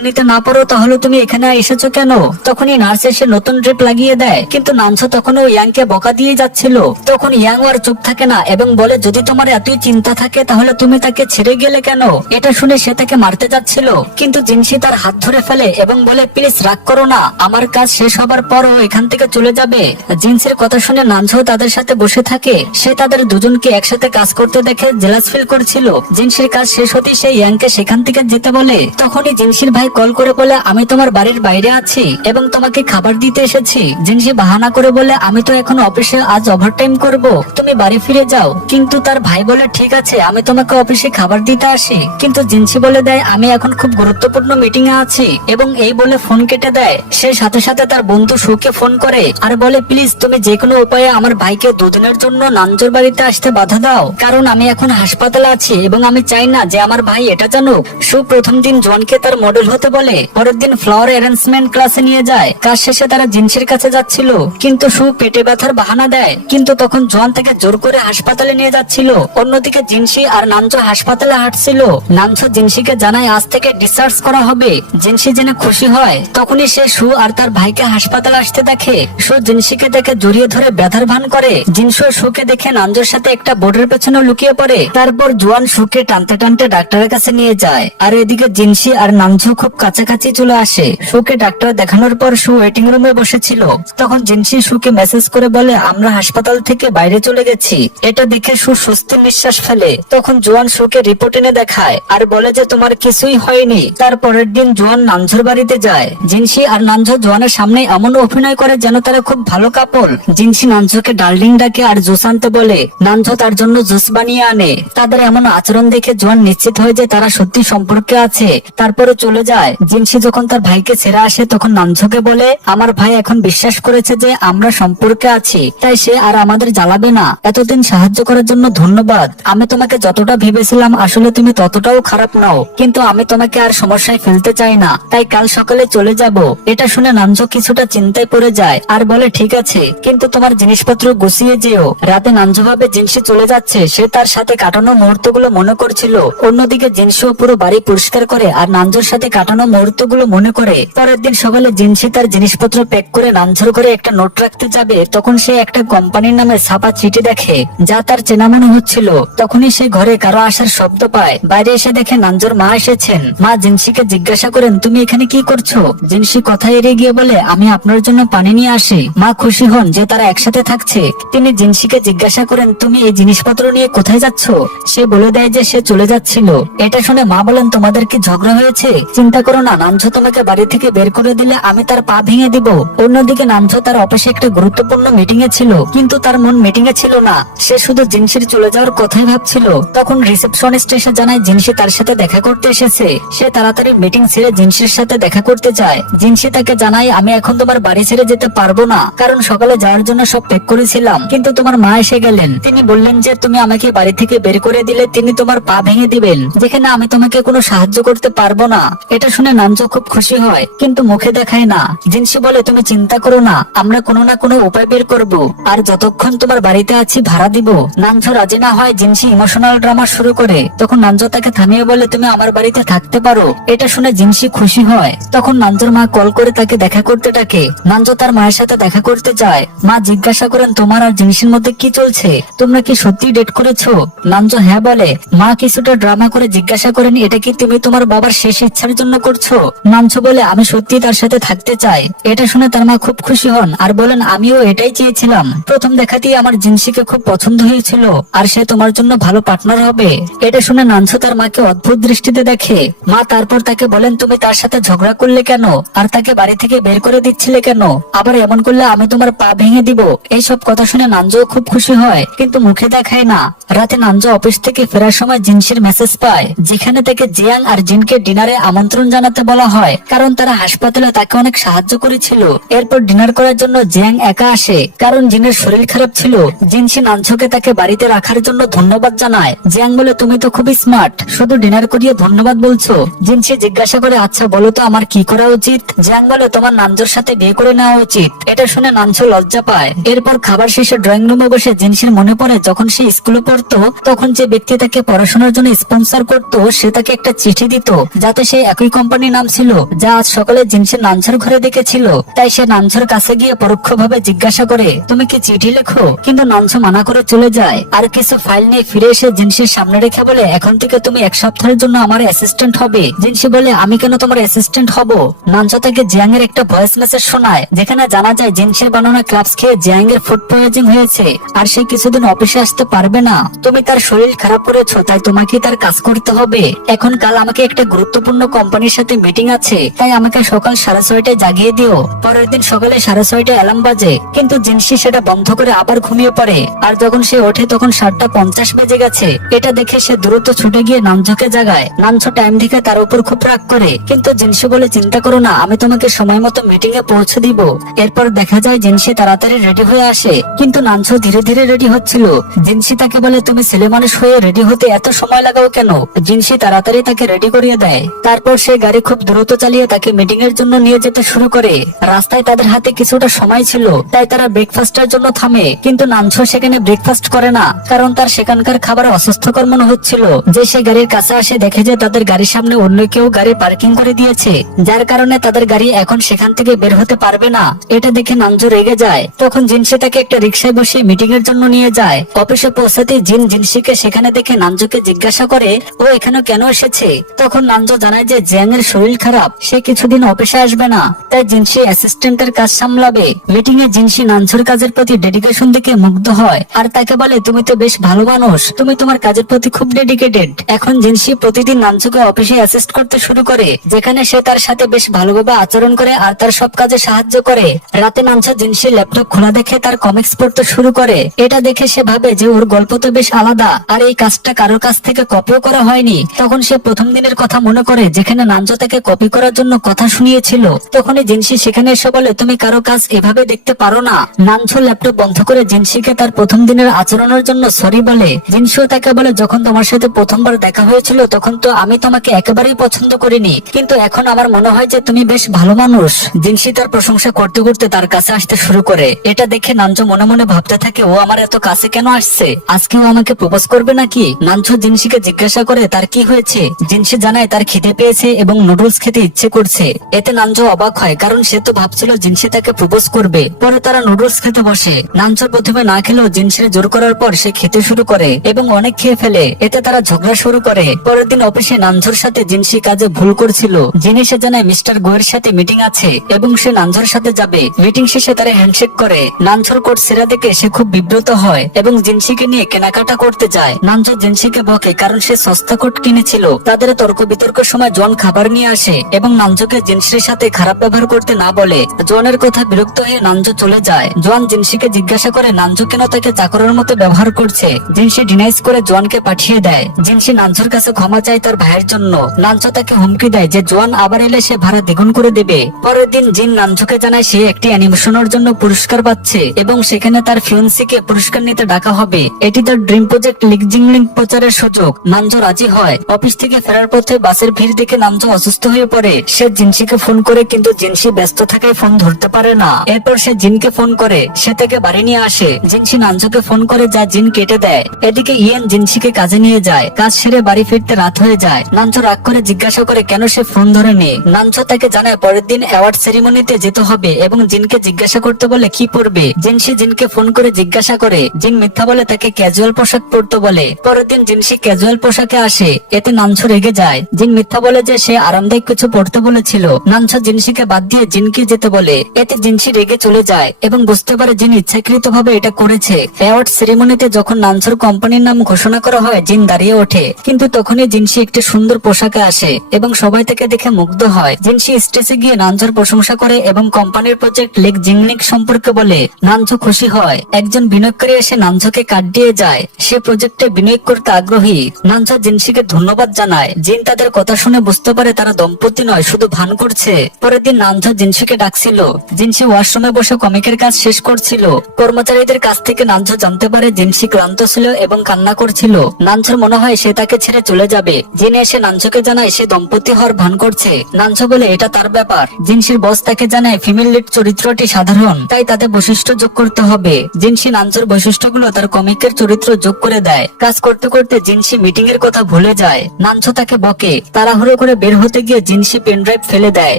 নিতে না পারো তাহলে তুমি এখানে এসেছো কেন। তখনই নার্স এসে নতুন ড্রিপ লাগিয়ে দেয়, কিন্তু নানজো তখনও ইয়াংকে বকা দিয়ে যাচ্ছিল। তখন ইয়াং আর চুপ থাকে না এবং বলে যদি তোমার এতই চিন্তা থাকে তাহলে তুমি তাকে ছেড়ে গেলে কেন। এটা শুনে সে তাকে মারতে যাচ্ছিল, কিন্তু জিনসি তার হাত ধরে ফেলে এবং বলে প্লিজ রাগ করো না, আমার কাজ শেষ হবার পর ও এখান থেকে চলে যাবে। জিনসির কথা শুনে নানজো তাদের সাথে বসে থাকে। সে তাদের দুজনকে একসাথে কাজ করতে দেখে জেলাস ফিল করছিল। জিনসির কাজ শেষ হতে সে ইয়াংকে সেখান থেকে যেতে বলে। তখনই জিনসির ভাই কল করে বলে আমি তোমার বাড়ির বাইরে আছি এবং তোমাকে খাবার দিতে এসেছি। জিনসি বাহানা করে বলে আমি তো এখন অফিসে আজ ওভারটাইম করব, তুমি বাড়ি ফিরে যাও। কিন্তু তার ভাই বলে ঠিক আছে আমি তোমাকে অফিসে খাবার দিতে আসি। কিন্তু জিনসি বলে দেয় আমি এখন খুব গুরুত্বপূর্ণ মিটিং এ আছি এবং এই বলে ফোন কেটে দেয়। সে সাথে সাথে তার বন্ধু সুকে ফোন করে আর বলে প্লিজ তুমি যে কোনো উপায়ে আমার ভাইকে দুদিনের জন্য নানজোর বাড়িতে আসতে বাধা দাও, কারণ আমি এখন হাসপাতালে আছি এবং আমি চাই না যে আমার ভাই এটা জানুক। সু প্রথম দিন জোয়ানকে তার মডেল হতে বলে, পরের দিন ফ্লাওয়ার অ্যারেঞ্জমেন্ট ক্লাসে নিয়ে যায়। কাজ শেষে তারা জিনসির কাছে যাচ্ছিল, কিন্তু সু পেটে ব্যথার বাহানা দেয়, কিন্তু তখন জোয়ান তাকে জোর করে হাসপাতালে নিয়ে যাচ্ছিল। অন্যদিকে জিনসি আর নানজো হাসপাতালে হাঁটছিল। নানজো জিনসিকে জানায় আজ থেকে ডিসচার্জ করা হবে। জিনসি জেনে খুশি হয়। তখনই সে সু আর তার ভাইকে হাসপাতালে আসতে দেখে। সু জিনসিকে দেখে জড়িয়ে ধরে ব্যথার ভান করে। জিনসু সুকে দেখে নানজোর সাথে একটা বোর্ডের পেছনে লুকিয়ে পড়ে। তারপর জোয়ান সুকে টানতে টানতে ডাক্তারের কাছে নিয়ে যায়, আর এদিকে জিনসি আর নানজো খুব কাছাকাছি চলে আসে। সুকে ডাক্তার দেখানোর পর সু ওয়েটিং রুমে বসেছিল। তখন জিনসি সুকে মেসেজ করে বলে আমরা হাসপাতাল থেকে বাইরে চলে গেছি। এটা দেখে সু স্বস্তির নিঃশ্বাস ফেলে। তখন জোয়ান সুকে রিপোর্ট এনে দেখায় আর বলে যে তোমার কিছুই হয়নি। তারপরের দিন জোয়ান নানজোর বাড়িতে যায়। জিনসি আর নানজো জোয়ানের সামনে এমন অভিনয় করে যেন তারা খুব ভালো কাপল। জিনসি নানজোকে ডার্লিং ডাকে আর জুস আনতে বলে। নানজো তার জন্য জুস বানিয়ে আনে। তাদের এমন আচরণ দেখে জোয়ান নিশ্চিত হয় যে তারা সত্যি সম্পর্কে আছে। তারপরে চলে যায়। জিনসি যখন তার ভাইকে ছেড়ে আসে তখন নানজোকে বলে আমার ভাই এখন বিশ্বাস করেছে যে আমরা সম্পর্কে আছি, তাই সে আর আমাদের জ্বালাবে না। এতদিন সাহায্য করার জন্য ধন্যবাদ। আমি তোমাকে যতটা ভেবেছিলাম আসলে তুমি ততটাও খারাপ নও, কিন্তু আমি তোমাকে আর সমস্যায় ফেলতে চাই না, তাই কাল সকালে চলে যাব। এটা শুনে নানজো কিছুটা চিন্তায় পড়ে যায় আর বলে ঠিক আছে, কিন্তু তোমার জিনিসপত্র গুছিয়ে যেও। রাতে নানজো ভাবে জিনসি চলে যাচ্ছে, সে তার সাথে কাটানো মুহূর্তগুলো মনে করছিল। অন্যদিকে জিনসিও পুরো বাড়ি পরিষ্কার করে আর নানজোর সাথে কাটানো মুহূর্তগুলো মনে করে। পরের দিন সকালে জিনসি তার জিনিসপত্র প্যাক করে নানজোর করে একটা নোট রাখতে যাবে, তখন সে একটা কোম্পানির নামে ছাপা চিঠি দেখে যা তার চেনা মনে হচ্ছিল। তখনই সে ঘরে কারো আসার শব্দ পায়। বাইরে এসে দেখে নানজোর মা এসেছেন। মা জিনসিকে জিজ্ঞাসা করেন তুমি এখানে কি করছো। জিনসি কথা এড়িয়ে গিয়ে বলে আমি আপনার জন্য পানি নিয়ে আসি। মা খুশি হন যে তারা একসাথে থাকছে। তিনি জিনসিকে জিজ্ঞাসা করেন তুমি এই জিনিসপত্র নিয়ে কোথায় যাচ্ছ। সে বলে দেয় যে সে চলে যাচ্ছিল। এটা শুনে মা বলেন তোমাদের কি ঝগড়া হয়েছে। চিন্তা করো না, নানজো তোমাকে বাড়ি থেকে বের করে দিলে আমি তার পা ভেঙে দিব। অন্যদিকে নানজো তার অফিসে একটা গুরুত্বপূর্ণ মিটিং এ ছিল, কিন্তু তার মন মিটিং এ ছিল না। সে শুধু জিনসির চলে যাওয়ার কথাই ভাবছিল। তখন রিসেপশনিস্ট এসে জানায় জিনসি তার সাথে দেখা করতে এসেছে। সে তাড়াতাড়ি মিটিং ছেড়ে জিনসির সাথে দেখা করতে যায়। জিনসি তাকে জানায় আমি এখন তোমার বাড়ি ছেড়ে যেতে পারবো না, কারণ সকালে যাওয়ার জন্য সব প্যাক করেছিলাম, কিন্তু তোমার মা এসে গেলেন। তিনি বললেন যে তুমি আমাকে বাড়ি থেকে বের করে দিলে তিনি তোমার পা ভেঙে দিবেন, যেখানে আমি তোমাকে কোনো সাহায্য করতে পারবো না। এটা শুনে নানজো খুব খুশি হয়, কিন্তু মুখে দেখায় না। জিনসি বলে তুমি চিন্তা করো না, আমরা কোনো না কোনো উপায় বের করব, আর যতক্ষণ তোমার বাড়িতে আছি ভাড়া দিব। নানজো রাজি না হয় জিনসি ইমোশনাল ড্রামা শুরু করে। তখন নানজো তাকে থামিয়ে বলে তুমি আমার বাড়িতে থাকতে পারো। এটা শুনে জিনসি খুশি হয়। তখন নানজোর মা কল করে তাকে দেখা করতে ডাকে। নানজো তার মায়ের সাথে দেখা করতে যায়। মা জিজ্ঞাসা করেন তোমার আর জিনসির মধ্যে কি চলছে, তোমরা কি সত্যি ডেট করেছো। নানজো হ্যাঁ বলে। মা কিছুটা ড্রামা করে জিজ্ঞাসা করেন এটা কি তুমি তোমার বাবার শেষ ইচ্ছার জন্য করছো। নানজো বলে আমি সত্যি তার সাথে থাকতে চাই। এটা শুনে তার মা খুব খুশি হন আর বলেন আমিও এটাই চেয়েছিলাম। প্রথম দেখাতেই আমার জিনসিকে খুব পছন্দ হয়েছিল, আর সে তোমার জন্য ভালো পার্টনার হবে। এটা শুনে নানজো তার মাকে অদ্ভুত দৃষ্টিতে দেখে। মা তারপর তাকে বলেন তুমি তার সাথে ঝগড়া করলে কেন, আর তাকে বাড়ি থেকে বের করে দিচ্ছিলে কেন, আবার এমন করলে আমি তোমার পা ভেঙে দিব। এইসব কথা শুনে নানজো খুব খুশি হয়, কিন্তু মুখে দেখায় না। রাতে নানজো অফিস থেকে ফেরার সময় জিনসির মেসেজ পায়, যেখানে তাকে জিয়াং আর জিনকে ডিনারে আমন্ত্রণ জানাতে করতে বলা হয়, কারণ তারা হাসপাতালে তাকে অনেক সাহায্য করেছিল। এরপর ডিনার করার জন্য জিয়াং একা আসে, কারণ জিনের শরীর খারাপ ছিল। জিনসি নানছোকে তাকে বাড়িতে রাখার জন্য ধন্যবাদ জানায়। জিয়াং বলে, তুমি তো খুবই স্মার্ট, শুধু ডিনার করিয়ে ধন্যবাদ বলছো। জিনসি জিজ্ঞাসা করে, আচ্ছা বলো তো আমার কি করা উচিত? জিয়াং বলে, তোমার নানজোর সাথে বিয়ে করে নেওয়া উচিত। এটা শুনে নানছো লজ্জা পায়। এরপর খাবার শেষে ড্রয়িং রুমে বসে জিনসির মনে পড়ে যখন সে স্কুলে পড়তো, তখন যে ব্যক্তি তাকে পড়াশোনার জন্য স্পন্সর করতো সে তাকে একটা চিঠি দিত, যাতে সেই একই কোম্পানির নাম ছিল, যা আজ সকালে জিনসির নানছোর ঘরে দেখেছিল। তাই সে নানছোর কাছে গিয়ে পরোক্ষভাবে জিজ্ঞাসা করে, তুমি কি চিঠি লেখো? কিন্তু নানছো মানা করে চলে যায়। আর কিছু ফাইল নিয়ে ফিরে এসে জিনসির সামনে রেখে বলে, এখন থেকে তুমি 1 সপ্তাহের জন্য আমার অ্যাসিস্ট্যান্ট হবে। জিনসি বলে, আমি কেন তোমার অ্যাসিস্ট্যান্ট হব? নানছো তাকে জিয়াং এর একটা ভয়েস মেসেজ শোনায়, যেখানে জানা যায় জিনসির বানানো ক্লাবস খেয়ে জিয়াং এর ফুড পয়জনিং হয়েছে আর সে কিছুদিন অফিসে আসতে পারবে না। তুমি তার শরীর খারাপ করেছো, তাই তোমাকে তার কাজ করতে হবে। এখন কাল আমাকে একটা গুরুত্বপূর্ণ কোম্পানির সাথে মিটিং আছে, তাই আমাকে সকাল 6:30টায় জাগিয়ে দিও। পরের দিন সকালে 6:30টায় অ্যালার্ম বাজে, কিন্তু জিনসি সেটা বন্ধ করে আবার ঘুমিয়ে পড়ে। আর যখন সে ওঠে তখন 7:50 বেজে গেছে। এটা দেখে সে দ্রুত ছুটে গিয়ে নানছোকে জাগায়। নানছো টাইম দেখে তার উপর খুব রাগ করে, কিন্তু জিনসি বলে, চিন্তা করো না, আমি তোমাকে সময় মতো মিটিং এ পৌঁছে দিব। এরপর দেখা যায় জিনসি তাড়াতাড়ি রেডি হয়ে আসে, কিন্তু নানছো ধীরে ধীরে রেডি হচ্ছিল। জিনসি তাকে বলে, তুমি ছেলে মানুষ হয়ে রেডি হতে এত সময় লাগাও কেন? জিনসি তাড়াতাড়ি তাকে রেডি করিয়ে দেয়। তারপর সে গাড়ি খুব দ্রুত চালিয়ে তাকে মিটিং এর জন্য নিয়ে যেতে শুরু করে। রাস্তায় তাদের হাতে কিছুটা সময় ছিল, তাই তারা ব্রেকফাস্টের জন্য থামে, কিন্তু নানছো সেখানে ব্রেকফাস্ট করে না, কারণ তার সেখানকার খাবার অস্বাস্থ্যকর মনে হচ্ছিল। যে সে গাড়ির কাছে আসে দেখে যে তাদের গাড়ির সামনে অন্য কেউ গাড়ি পার্কিং করে দিয়েছে, যার কারণে তাদের গাড়ি এখন সেখান থেকে বের হতে পারবে না। এটা দেখে নানজো রেগে যায়। তখন জিনসি তাকে একটা রিক্সায় বসিয়ে মিটিং এর জন্য নিয়ে যায়। অফিসে পৌঁছাতে জিনসিকে সেখানে দেখে নানজোকে জিজ্ঞাসা করে, ও এখানে কেন এসেছে? তখন নানজো জানায় যে জিয়াং এর শরীর খারাপ, সে কিছুদিন অফিসে আসবে না, তাই জিনসি অ্যাসিস্ট্যান্টের কাজ সামলাবে। মিটিং এ জিনসি নানজোর কাজের প্রতি ডেডিকেশন দেখে মুগ্ধ হয় আর তাকে বলে, তুমি তো বেশ ভালো মানুষ, তুমি তোমার কাজের প্রতি খুব ডেডিকেটেড। এখন জিনসি প্রতিদিন নানজোকে অফিসে অ্যাসিস্ট করতে শুরু করে, যেখানে সে তার সাথে বেশ ভালোভাবে আচরণ করে আর তার সব কাজে সাহায্য করে। রাতে নানজো জিনসির ল্যাপটপ খোলা দেখে তার কমিক্স পড়তে শুরু করে। এটা দেখে সে ভাবে যে ওর গল্প তো বেশ আলাদা আর এই কাজটা কারোর কাছ থেকে কপিও করা হয়নি। তখন সে প্রথম দিনের কথা মনে করে, যেখানে নানজো তাকে কপি করার জন্য কথা শুনিয়েছিল। তখনই জিনসি সেখানে এসে বলে, তুমি কারো কাজ এভাবে দেখতে পারো না। নানজো ল্যাপটপ বন্ধ করে জিনসিকে তার প্রথম দিনের আচরণের জন্য সরি বলে। জিনসিও তাকে বলে, যখন তোমার সাথে প্রথমবার দেখা হয়েছিল তখন তো আমি তোমাকে একেবারেই পছন্দ করিনি, কিন্তু এখন আমার মনে হয় যে তুমি বেশ ভালো মানুষ। জিনসি তার প্রশংসা করতে করতে তার কাছে আসতে শুরু করে। এটা দেখে নানজো মনে মনে ভাবতে থাকে, ও আমার এত কাছে কেন আসছে? আজকে ও আমাকে প্রপোজ করবে নাকি? নানজো জিনসিকে জিজ্ঞাসা করে তার কি হয়েছে। জিনসি জানায় তার খিদে পেয়েছে এবং নুডলস খেতে ইচ্ছে করছে। এতে নানজো অবাক হয়, কারণ সে তো ভাবছিল জিনসি তাকে প্রপোজ করবে। পরে তারা নুডলস খেতে বসে। নানজো প্রথমে না খেলেও জিনসির জোর করার পর সে খেতে শুরু করে এবং অনেক খেয়ে ফেলে। এতে তারা ঝগড়া শুরু করে। পরের দিন অফিসে নানজোর সাথে জিনসি কাজে ভুল করছিল। জিনি সে জানায় মিস্টার গোয়ের সাথে মিটিং আছে এবং সে নানজোর সাথে যাবে। মিটিং শেষে তারা হ্যান্ডশেক করে। নানজোর কোট সেরা দেখে সে খুব বিব্রত হয় এবং জিনসিকে নিয়ে কেনাকাটা করতে যায়। নানজো জিনসিকে বকে কারণ সে সস্তা কোট কিনেছিল। তাদের তর্ক বিতর্কের সময় জন খাবার নিয়ে আসে এবং নানজোকে জিনসির সাথে খারাপ ব্যবহার করতে না বলে। জনের কথা বিরক্ত হয়ে নানজো চলে যায়। জন জিনসিকে জিজ্ঞাসা করে নানজো কেন তাকে চাকরের মতো ব্যবহার করছে। জিনসি ডিনাইজ করে জনকে পাঠিয়ে দেয়। জিনসি নানজোর কাছে ক্ষমা চায় তার ভাইয়ের জন্য। নানজো তাকে হুমকি দেয় যে জন আবার এলে সে ভাড়া দ্বিগুণ করে দেবে। পরের দিন জিন নানজোকে জানায় সে একটি অ্যানিমেশনের জন্য পুরস্কার পাচ্ছে এবং সেখানে তার ফিয়ন্সিকে পুরস্কার নিতে ডাকা হবে। এটি তার ড্রিম প্রজেক্ট লিংজিংলিং প্রচারের সুযোগ। নানজো রাজি হয়। অফিস থেকে ফেরার পথে বাসের ভিড় দেখে নানজো অসুস্থ হয়ে পড়ে। সে জিনসিকে ফোন করে, কিন্তু জিনসি ব্যস্ত থাকায় ফোন ধরতে পারে না। এরপর সে জিনকে ফোন করে, সে তাকে বাড়ি নিয়ে আসে। জিনসি নানজোকে ফোন করে, যা জিন কেটে দেয়। এদিকে ইয়েন জিনসিকে কাজে নিয়ে যায়। কাজ সেরে বাড়ি ফিরতে রাত হয়ে যায়। নানজো রাগ করে জিজ্ঞাসা করে কেন সে ফোন ধরেনি। নানজো তাকে জানায় পরের দিন অ্যাওয়ার্ড সেরিমনিতে যেতে হবে এবং জিনকে জিজ্ঞাসা করতে বলে কি পরবে। জিনসি জিনকে ফোন করে জিজ্ঞাসা করে। জিন মিথ্যা বলে তাকে ক্যাজুয়াল পোশাক পরতে বলে। পরের দিন জিনসি ক্যাজুয়াল পোশাকে আসে। এতে নানজো রেগে যায়। জিন মিথ্যা বলে যে সে আরামদায়ক কিছু পড়তে বলেছিল। নানজো জিনসিকে বাদ দিয়ে জিনকে যেতে বলে। এতে জিনসি রেগে চলে যায় এবং বুঝতে পারে জিন ইচ্ছাকৃত ভাবে এটা করেছে। অ্যাওয়ার্ড সেরিমনিতে যখন নানজোর কোম্পানির নাম ঘোষণা করা হয়, জিন দাঁড়িয়ে ওঠে, কিন্তু তখনই জিনসি একটি সুন্দর পোশাকে আসে এবং সবাই তাকে দেখে মুগ্ধ হয়। জিনসি স্টেজে গিয়ে নানজোর প্রশংসা করে এবং কোম্পানির প্রজেক্ট লেক জিংনিক সম্পর্কে বলে। নানজো খুশি হয়। একজন বিনিয়োগকারী এসে নানজোকে কার্ড দিয়ে যায়। সে প্রজেক্টে বিনিয়োগ করতে আগ্রহী। নানজো জিনসিকে ধন্যবাদ জানায়। জিন তাদের কথা শুনে বুঝতে পারে তারা তারা দম্পতি নয়, শুধু ভান করছে। পরের দিন নানঝো জিনসিকে ডাকছিল। জিনসি ওয়াশরুমে বসে কমিকের কাজ শেষ করছিল। কর্মচারীদের কাছ থেকে নানঝো জানতে পারে জিনসি ক্লান্ত ছিল এবং কান্না করছিল। নানঝোর মনে হয় সে তাকে ছেড়ে চলে যাবে। জিন এসে নানঝোকে জানায় সে দম্পতি হওয়ার ভান করছে। নানঝো বলে এটা তার ব্যাপার। জিনসির বস তাকে জানায় ফিমেল লিড চরিত্রটি সাধারণ, তাই তাতে বৈশিষ্ট্য যোগ করতে হবে। জিনসি নানঝোর বৈশিষ্ট্যগুলো তার কমিকের চরিত্র যোগ করে দেয়। কাজ করতে করতে জিনসি মিটিং এর কথা ভুলে যায়। নানঝো তাকে বকে। তাড়াহুড়ো করে বের হতে গিয়ে জিনসি পেনড্রাইভ ফেলে দেয়।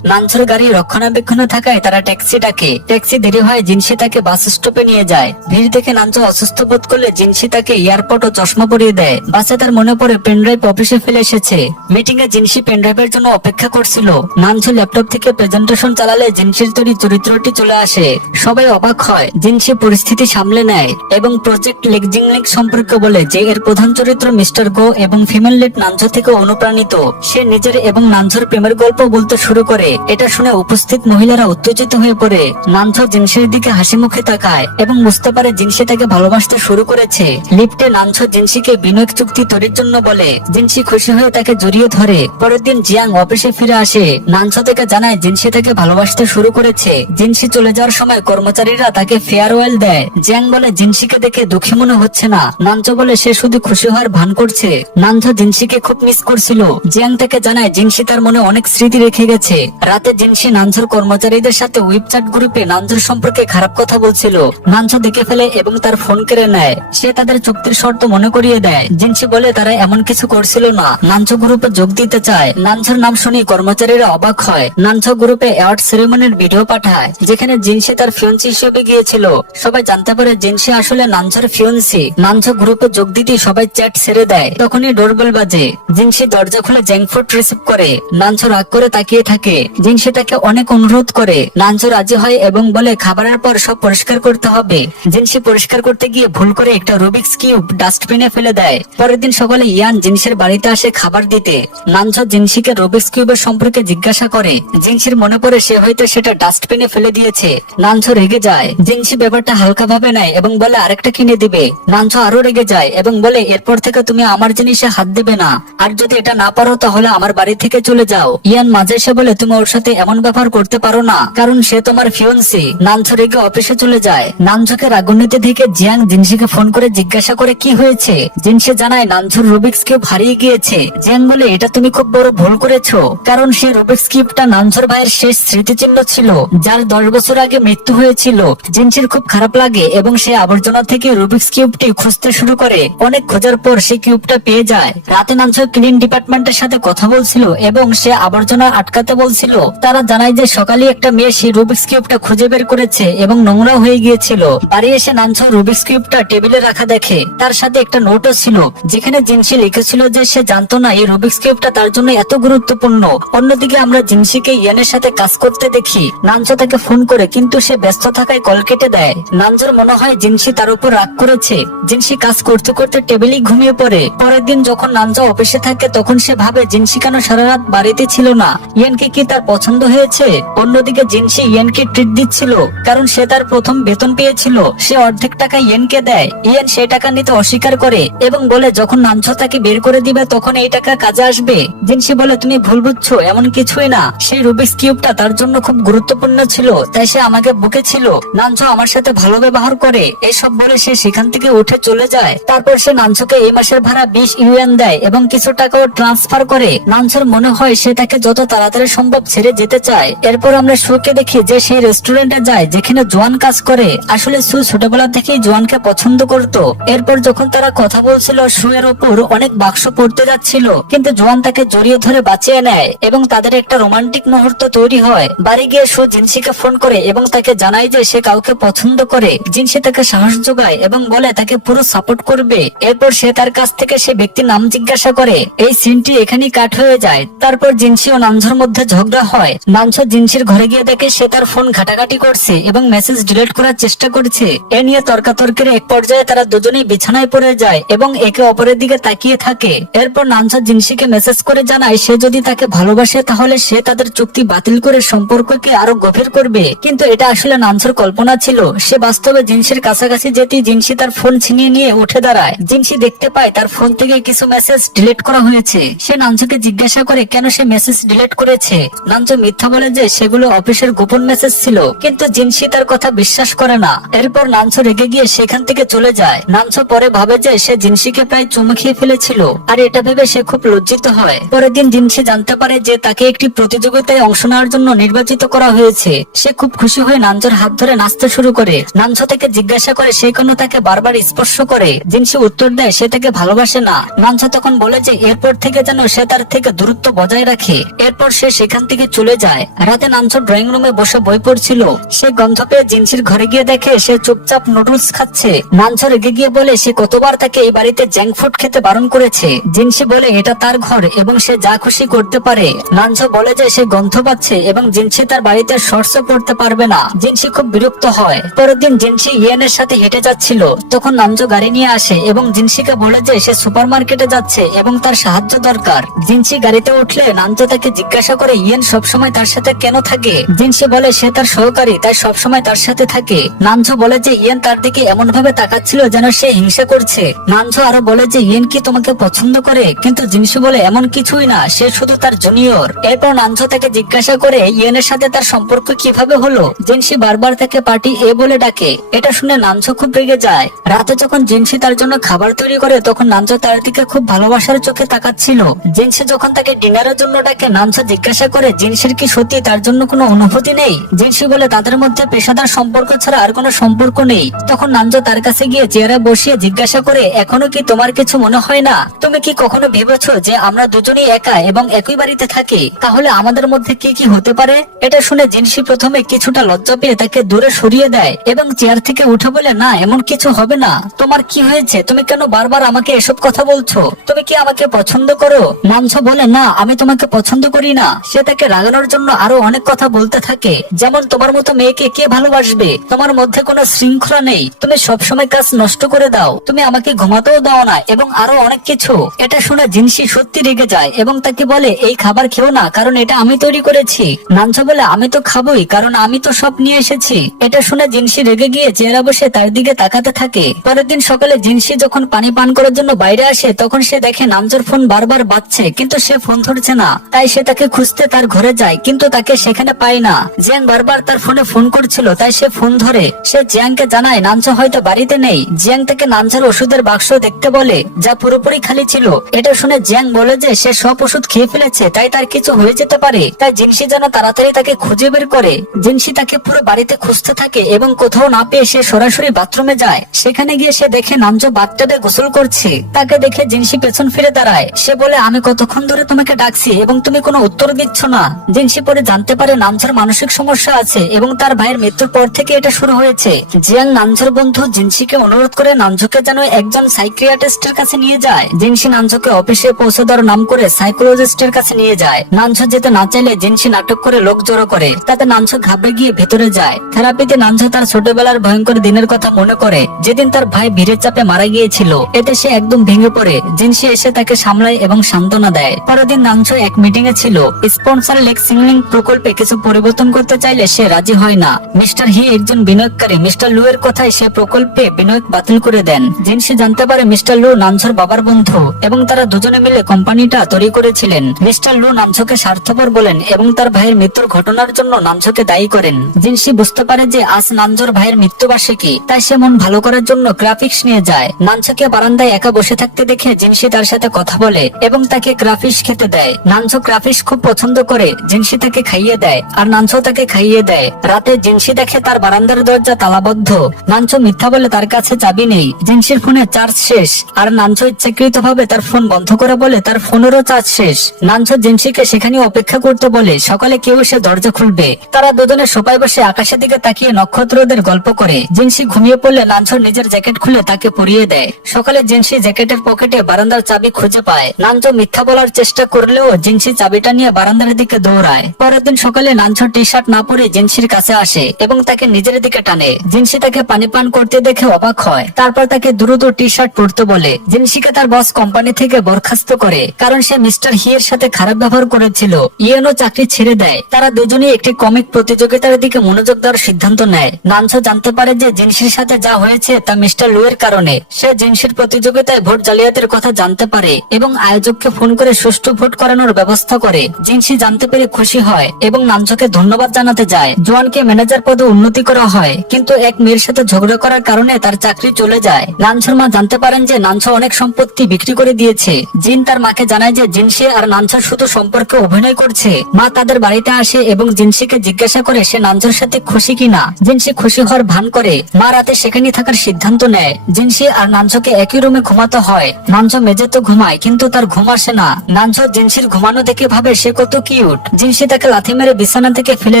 নানঝোর গাড়ি রক্ষণাবেক্ষণে থাকায় তারা ট্যাক্সি ডাকে। ট্যাক্সি দেরি হয়, জিনসি তাকে বাস স্টপে নিয়ে যায়। ভিড় দেখে নানঝো অসুস্থ বোধ করলে জিনসি তাকে এয়ারপোর্ট ও চশমা পরিয়ে দেয়। বাসে তার মনে পড়ে পেনড্রাইভ অফিসে ফেলে এসেছে। মিটিং এ জিনসি পেনড্রাইভের জন্য অপেক্ষা করছিল। নানঝো ল্যাপটপ থেকে প্রেজেন্টেশন চালালে জিনসির তৈরি চরিত্রটি চলে আসে। সবাই অবাক হয়। জিনসি পরিস্থিতি সামলে নেয় এবং প্রজেক্ট লেগজিংলিক সম্পর্কে বলে যে এর প্রধান চরিত্র মিস্টার গো এবং ফিমেল লিড নানঝো থেকে অনুপ্রাণিত। সে নিজের এবং নানঝোর প্রেমের গল্প বলতে শুরু করে। এটা শুনে উপস্থিত মহিলারা উত্তেজিত হয়ে পড়ে। নানঝো জিনসির দিকে হাসি মুখে তাকায় এবং বুঝতে পারে জিনসি তাকে ভালোবাসতে শুরু করেছে। লিফটে নানঝো জিনসিকে বিনিয়োগ চুক্তি তৈরির জন্য বলে। জিনসি খুশি হয়ে তাকে জড়িয়ে ধরে। পরের দিন জিয়াং অফিসে ফিরে আসে। নানঝো তাকে জানায় জিনসি তাকে ভালোবাসতে শুরু করেছে। জিনসি চলে যাওয়ার সময় কর্মচারীরা তাকে ফেয়ারওয়েল দেয়। জিয়াং বলে জিনসিকে দেখে দুঃখী মনে হচ্ছে না। নানঝো বলে সে শুধু খুশি হওয়ার ভান করছে। নানঝো জিনসিকে খুব মিস করছিল। জিয়াং তাকে জানায় জিনসি তার মনে অনেক স্মৃতি রেখে গেছে। রাতে জিনসি নানঝোর কর্মচারীদের সাথে উইপচ্যাট গ্রুপে নানঝোর সম্পর্কে খারাপ কথা বলছিল। নানঝো দেখে ফেলে এবং তার ফোন কেড়ে নেয়। সে তাদের চুক্তির শর্ত মনে করিয়ে দেয়। জিনসি বলে তারা এমন কিছু করছিল না। নানঝো গ্রুপে যোগ দিতে চায়। নানঝোর নাম শুনে কর্মচারীরা অবাক হয়। নানঝো গ্রুপে অ্যাওয়ার্ড সেরেমনির ভিডিও পাঠায় যেখানে জিনসি তার ফিয়ন্সি হিসেবে গিয়েছিল। সবাই জানতে পারে জিনসি আসলে নানঝোর ফিয়ন্সি। নানঝো গ্রুপে যোগ দিতে সবাই চ্যাট ছেড়ে দেয়। তখনই ডোরবেল বাজে। জিনসি দরজা খুলে জ্যাংফুড রিসিভ করে। নানঝো রাগ করে তাকিয়ে থাকে। জিনসি তাকে অনেক অনুরোধ করে। নানঝো রাজি হয় এবং বলে খাবারের পর সব পরিষ্কার করতে হবে। জিনসি পরিষ্কার করতে গিয়ে ভুল করে একটা রুবিক্স কিউব ডাস্টবিনে ফেলে দেয়। পরের দিন সকালে ইয়ান জিনসির বাড়িতে আসে খাবার দিতে। নানঝো জিনসিকে রুবিক্স কিউবের সম্পর্কে জিজ্ঞাসা করে। জিনসির মনে পড়ে সে হয়তো সেটা ডাস্টবিনে ফেলে দিয়েছে। নানঝো রেগে যায়। জিনসি ব্যাপারটা হালকা ভাবে নেয় এবং বলে আরেকটা কিনে দিবে। নানঝো আরো রেগে যায় এবং বলে এরপর থেকে তুমি আমার জিনিসে হাত দেবে না, আর যদি এটা না পারো তাহলে আমার বাড়ি থেকে চলে যাও। ইয়ান মাঝে এসে বলে তুমি ওর সাথে এমন ব্যবহার করতে পারো না, কারণ সে তোমার ফিয়ন্সি। নানঝো রেগে অফিসে চলে যায়। নানঝোকে রাগান্বিত দেখে জিয়াং জিনসিকে ফোন করে জিজ্ঞাসা করে কি হয়েছে। জিনসি জানায় নানঝোর রুবিক্স কিউব হারিয়ে গিয়েছে। জিয়াং বলে এটা তুমি খুব বড় ভুল করেছো, কারণ সেই রুবিক্স কিউবটা নানঝোর ভাইয়ের শেষ স্মৃতিচিহ্ন ছিল, যার 10 বছর আগে মৃত্যু হয়েছিল। জিনসির খুব খারাপ লাগে এবং সে আবর্জনা থেকে রুবিক্স কিউবটি খুঁজতে শুরু করে। অনেক খোঁজার পর সে কিউবটা পেয়ে যায়। রাতে নানঝো ক্লিন ডিপার্টমেন্টের সাথে কথা বলছিল এবং সে আবর্জনা আটকাতে বলছিল। তারা জানায় যে সকালে একটা মেয়ে সেই রুবিক্স কিউবটা খুঁজে বের করেছে এবং নোংরা হয়ে গিয়েছিল। বাড়ি এসে নানঝো রুবিক্স কিউবটা টেবিলে রাখা দেখে। তার সাথে একটা নোটও ছিল যেখানে জিনসি লিখেছিল যে সে জানতো না এই রুবিক্স কিউবটা তার জন্য এত গুরুত্বপূর্ণ। অন্যদিকে আমরা জিনসিকে ইয়ানের সাথে কাজ করতে দেখি। নানঝো তাকে ফোন করে কিন্তু সে ব্যস্ত থাকায় কল কেটে দেয়। নানঝোর মনে হয় জিনসি তার উপর রাগ করেছে। জিনসি কাজ করতে করতে টেবিলেই ঘুমিয়ে পড়ে। পরের দিন যখন নানঝো অফিসে থাকে তখন সে ভাবে জিনসি কেন সারা রাত বাড়িতে ছিল না। ইয়ানকে কি তার পছন্দ হয়েছে? অন্যদিকে জিনসি ইয়ানকে ট্রিট দিচ্ছিল কারণ সে তার প্রথম বেতন পেয়েছিল। সে অর্ধেক টাকা ইয়ানকে দেয়। ইয়ান সে টাকা নিতে অস্বীকার করে এবং বলে যখন নানঝো তাকে বের করে দিবে তখন এই টাকা কাজে আসবে। জিনসি বলে তুমি ভুল বুঝছো, এমন কিছুই না। সেই রুবিক্স কিউবটা তার জন্য খুব গুরুত্বপূর্ণ ছিল, তাই সে আমাকে বকেছিল। নানঝো আমার সাথে ভালো ব্যবহার করে। এসব বলে সে সেখান থেকে উঠে চলে যায়। তারপর সে নানঝোকে এই মাসের ভাড়া 20 ইউয়ান দেয় এবং কিছু টাকাও ট্রান্সফার করে। নানঝোর মনে হয় সে তাকে যত তাড়াতাড়ি সম্ভব ছেড়ে যেতে চায়। এরপর আমরা সুকে দেখি যে সেই রেস্টুরেন্টে যায় যেখানে জোয়ান কাজ করে। আসলে সু ছোটবেলা থেকেই জোয়ানকে পছন্দ করত। এরপর যখন তারা কথা বলছিল সু এর উপর অনেক বাক্স পড়তে যাচ্ছিল, কিন্তু জোয়ান তাকে জড়িয়ে ধরে বাঁচিয়ে নেয় এবং তাদের একটা রোমান্টিক মুহূর্ত তৈরি হয়। বাড়ি গিয়ে সু জিনসিকে ফোন করে এবং তাকে জানায় যে সে কাউকে পছন্দ করে। জিনসি তাকে সাহস যোগায় এবং বলে তাকে পুরো সাপোর্ট করবে। এরপর সে তার কাছ থেকে সে ব্যক্তির নাম জিজ্ঞাসা করে। এই সিনটি এখানেই কাট হয়ে যায়। তারপর জিনসি ও নানঝোর মধ্যে ঝগড়া হয়। নানঝো জিনসির ঘরে গিয়ে দেখে সে তার ফোন ঘাটাঘাটি করছে এবং মেসেজ ডিলিট করার চেষ্টা করছে। এ নিয়ে তর্কাতর্কির এক পর্যায়ে তারা দুজনেই বিছানায় পড়ে যায় এবং একে অপরের দিকে তাকিয়ে থাকে। এরপর নানঝো জিনসিকে মেসেজ করে জানায় সে যদি তাকে ভালোবাসে তাহলে সে তাদের চুক্তি বাতিল করে সম্পর্ককে আরো গভীর করবে। কিন্তু এটা আসলে নানঝোর কল্পনা ছিল। সে বাস্তবে জিনসির কাছাকাছি যেতেই জিনসি তার ফোন ছিনিয়ে নিয়ে উঠে দাঁড়ায়। জিনসি দেখতে পায় তার ফোন থেকে কিছু মেসেজ ডিলিট করা হয়েছে। সে নানঝোকে জিজ্ঞাসা করে কেন সে মেসেজ ডিলিট করেছে। নানজো মিথ্যা বলে যে সেগুলো অফিসের গোপন মেসেজ ছিল, কিন্তু জিনসি তার কথা বিশ্বাস করে না। এরপর নানজো রেগে গিয়ে সেখান থেকে চলে যায়। নানজো পরে ভাবে যে সে জিনসিকে প্রায় চুমু খেয়ে ফেলেছিল, আর এটা ভেবে সে খুব লজ্জিত হয়। পরের দিন জিনসি জানতে পারে যে তাকে একটি প্রতিযোগিতায় অংশ নেওয়ার জন্য নির্বাচিত করা হয়েছে। সে খুব খুশি হয়ে নানজোর হাত ধরে নাচতে শুরু করে। নানজো তাকে জিজ্ঞাসা করে সে কেন তাকে বারবার স্পর্শ করে। জিনসি উত্তর দেয় সে তাকে ভালোবাসে না। নানজো তখন বলে যে এরপর থেকে যেন সে তার থেকে দূরত্ব বজায় রাখে। এরপর সে সেখান থেকে চলে যায়। রাতে নানজো ড্রয়িং রুমে বসে বই পড়ছিল। সে গন্ধ পেয়ে জিনসির ঘরে গিয়ে দেখে সে চুপচাপ নুডলস খাচ্ছে। নানজো রেগে গিয়ে বলে সে কতবার তাকে এই বাড়িতে জাঙ্ক ফুড খেতে বারণ করেছে। জিনসি বলে এটা তার ঘর এবং সে যা খুশি করতে পারে। নানজো বলে যে সে গন্ধ পাচ্ছে এবং জিনসি তার বাড়িতে শর্টসও পড়তে পারবে না। জিনসি খুব বিরক্ত হয়। পরের দিন জিনসি ইয়েনের সাথে হেঁটে যাচ্ছিল, তখন নানজো গাড়ি নিয়ে আসে এবং জিনসিকে বলে যে সে সুপার মার্কেটে যাচ্ছে এবং তার সাহায্য দরকার। জিনসি গাড়িতে উঠলে নানজো তাকে জিজ্ঞাসা করে ইয়েন সবসময় তার সাথে কেন থাকে। জিনসি বলে সে তার সহকারী, তাই সবসময় তার সাথে থাকে। নানজো বলে যে ইয়েন তার দিকে এমন ভাবে তাকাচ্ছিল যেন সে হিংসা করছে। নানজো আরো বলে যে ইয়েন কি তোমাকে পছন্দ করে, কিন্তু জিনসি বলে এমন কিছুই না, সে শুধু তার জুনিয়র। এরপর নানজো তাকে জিজ্ঞাসা করে ইয়েনের সাথে তার সম্পর্ক কিভাবে হলো। জিনসি বারবার তাকে পার্টি এ বলে ডাকে। এটা শুনে নানজো খুব রেগে যায়। রাতে যখন জিনসি তার জন্য খাবার তৈরি করে তখন নানজো তার দিকে খুব ভালোবাসার চোখে তাকাচ্ছিল। জিনসি যখন তাকে ডিনারের জন্য ডাকে নানজো জিজ্ঞাসা করে জিনসির কি সত্যি তার জন্য কোনো অনুভূতি নেই। জিনসি বলে তাদের মধ্যে পেশাদার সম্পর্ক ছাড়া আর কোনো সম্পর্ক নেই। তখন নানজো তার কাছে গিয়ে চেয়ারে বসিয়ে জিজ্ঞাসা করে এখনো কি তোমার কিছু মনে হয় না? তুমি কি কখনো ভেবেছো যে আমরা দুজনেই একা এবং একই বাড়িতে থাকি, তাহলে আমাদের মধ্যে কি কি হতে পারে? এটা শুনে জিনসি প্রথমে কিছুটা লজ্জা পেয়ে তাকে দূরে সরিয়ে দেয় এবং চেয়ার থেকে উঠে বলে না, এমন কিছু হবে না। তোমার কি হয়েছে? তুমি কেন বারবার আমাকে এসব কথা বলছো? তুমি কি আমাকে পছন্দ করো? নানজো বলে না, আমি তোমাকে পছন্দ করি না। সে তাকে রাগানোর জন্য আরো অনেক কথা বলতে থাকে, যেমন তোমার মতো মেয়েকে কে ভালোবাসবে, তোমার মধ্যে কোনো শৃঙ্খলা নেই, তুমি সবসময় কাজ নষ্ট করে দাও, তুমি আমাকে ঘুমাতেও দাও না, এবং আরো অনেক কিছু। এটা শুনে জিনসি সত্যি রেগে যায় এবং তাকে বলে এই খাবার খেও না, কারণ এটা আমি তৈরি করেছি। নানজো বলে আমি তো খাবোই, কারণ আমি তো সব নিয়ে এসেছি। এটা শুনে জিনসি রেগে গিয়ে চেয়ারে বসে তার দিকে তাকাতে থাকে। পরের দিন সকালে জিনসি যখন পানি পান করার জন্য বাইরে আসে তখন সে দেখে নানজোর ফোন বারবার বাজছে, কিন্তু সে ফোন ধরছে না। তাই সে তাকে খুঁজতে তার ঘরে যায়, কিন্তু তাকে সেখানে পায় না। জিয়াং বারবার তার ফোনে ফোন করছিল, তাই সে ফোন ধরে। সে জিয়াংকে জানায় নানজো হয়তো বাড়িতে নেই। জিয়াং তাকে নানজোর ওষুধের বাক্স দেখতে বলে, যা পুরোপুরি খালি ছিল। এটা শুনে জিয়াং বলে যে সে সব ওষুধ খেয়ে ফেলেছে, তাই তার কিছু হয়ে যেতে পারে। তাই জিনসি যেন তাড়াতাড়ি তাকে খুঁজে বের করে। জিনসি তাকে পুরো বাড়িতে খুঁজতে থাকে এবং কোথাও না পেয়ে সে সরাসরি বাথরুমে যায়। সেখানে গিয়ে সে দেখে নানজো বাথটাবে গোসল করছে। তাকে দেখে জিনসি পেছন ফিরে দাঁড়ায়। সে বলে আমি কতক্ষণ ধরে তোমাকে ডাকছি এবং তুমি কোনো উত্তর দিচ্ছ না। জিনসি পরে জানতে পারে নানজোর মানসিক সমস্যা আছে এবং তার ভাইয়ের মৃত্যুর পর থেকে এটা শুরু হয়েছে। জিয়াং নানজোর বন্ধু জিনসিকে অনুরোধ করে নানজোকে যেন একজন সাইকিয়াট্রিস্টের কাছে নিয়ে যায়। জিনসি নানজোকে অফিসে পৌঁছে দেওয়ার নাম করে সাইকোলজিস্টের কাছে নিয়ে যায়। নানজো যেতে না চাইলে জিনসি নাটক করে লোক জড়ো করে, তাতে নানজো ঘাবড়ে গিয়ে ভেতরে যায়। থেরাপিতে নানজো তার ছোটবেলার ভয়ঙ্কর দিনের কথা মনে করে, যেদিন তার ভাই ভিড়ের চাপে মারা গিয়েছিল। এতে সে একদম ভেঙে পড়ে। জিনসি এসে তাকে সামলায় এবং সান্ত্বনা দেয়। পরের দিন নানজো এক মিটিং এ ছিল। স্পন্সর লেক সিংলিং প্রকল্পে কিছু পরিবর্তন করতে চাইলে সে রাজি হয় না। মিস্টার হি একজন বিনিয়োগকারী। মিস্টার লু এর কথায় সে প্রকল্পে বিনিয়োগ বাতিল করে দেন। জিনসি জানতে পারে মিস্টার লু নানজোর বাবার বন্ধু এবং তারা দুজনে মিলে কোম্পানিটা তৈরি করেছিলেন। মিস্টার লু নানজোকে স্বার্থপর বলেন এবং তার ভাইয়ের মৃত্যুর ঘটনার জন্য নানজোকে দায়ী করেন। জিনসি বুঝতে পারে যে আজ নানজোর ভাইয়ের মৃত্যুবার্ষিকী, তাই সে মন ভালো করার জন্য গ্রাফিক্স নিয়ে যায়। নানজোকে বারান্দায় একা বসে থাকতে দেখে জিনসি তার সাথে কথা বলে এবং তাকে গ্রাফিক্স খেতে দেয়। নানজো গ্রাফিক্স খুব পছন্দ করে। জিনসি তাকে খাইয়ে দেয় আর নানজো তাকে খাইয়ে দেয়। রাতে জিনসি দেখে তার বারান্দার দরজা তালাবদ্ধ। নানজো মিথ্যা বলে তার কাছে চাবি নেই। জিনসির ফোনে চার্জ শেষ আর নানজো ইচ্ছাকৃত ভাবে তার ফোন বন্ধ করে বলে তার ফোনেরও চার্জ শেষ। নানজো জিনসিকে সেখানে অপেক্ষা করতে বলে সকালে কেউ এসে দরজা খুলবে। তারা দুজনে সোফায় বসে আকাশের দিকে তাকিয়ে নক্ষত্রদের গল্প করে। জিনসি ঘুমিয়ে পড়লে নানজো নিজের জ্যাকেট খুলে তাকে পরিয়ে দেয়। সকালে জিনসি জ্যাকেটের পকেটে বারান্দার চাবি খুঁজে পায়। নানজো মিথ্যা বলার চেষ্টা করলেও জিনসি চাবিটা নিয়ে বারান্দার দিকে দৌড়ায়। পরের দিন সকালে নানজো টি শার্ট না পরে জিনসির কাছে আসে এবং তাকে নিজের দিকে টানে। জিনসি তাকে পানি পান করতে দেখে অবাক হয়। তারপর তাকে দ্রুত টি শার্ট পরতে বলে। জিনসিকে তার বস কোম্পানি থেকে বরখাস্ত করে, কারণ সে মিস্টার হি এর সাথে খারাপ ব্যবহার করেছিল। ইয়েনও চাকরি ছেড়ে দেয়। তারা দুজনেই একটি কমিক প্রতিযোগিতার দিকে মনোযোগ দেওয়ার সিদ্ধান্ত নেয়। নানজো জানতে পারে যে জিনসির সাথে যা হয়েছে তা মিস্টার লু এর কারণে। সে জিনসির প্রতিযোগিতায় ভোট জালিয়াতির কথা জানতে পারে এবং আয়োজককে ফোন করে সুষ্ঠু ভোট করানোর ব্যবস্থা করে। জিনসি জানতে পেরে খুশি হয় এবং নানঝোকে ধন্যবাদ জানাতে যায়। জোয়ানকে ম্যানেজার পদে উন্নতি করা হয়, কিন্তু এক মেয়ের সাথে ঝগড়া করার কারণে তার চাকরি চলে যায়। নানঝোর মা জানতে পারেন যে নানঝো অনেক সম্পত্তি বিক্রি করে দিয়েছে। জিন তার মাকে জানায় যে জিনসি আর নানঝো শুধু সম্পর্কে অভিনয় করছে। মা তাদের বাড়িতে আসে এবং জিনসিকে জিজ্ঞাসা করে সে নানঝোর সাথে খুশি কিনা। জিনসি খুশি হওয়ার ভান করে। মা রাতে সেখানে থাকার সিদ্ধান্ত নেয়। জিনসি আর নানঝোকে একই রুমে ঘুমাতে হয়। নানঝো মেঝেতে ঘুমায়, কিন্তু তার ঘুম আসে না। নানঝো জিনসির ঘুমানো দেখে ভাবে সে কত কিউট। জিনসি তাকে লাথি মেরে বিছানা থেকে ফেলে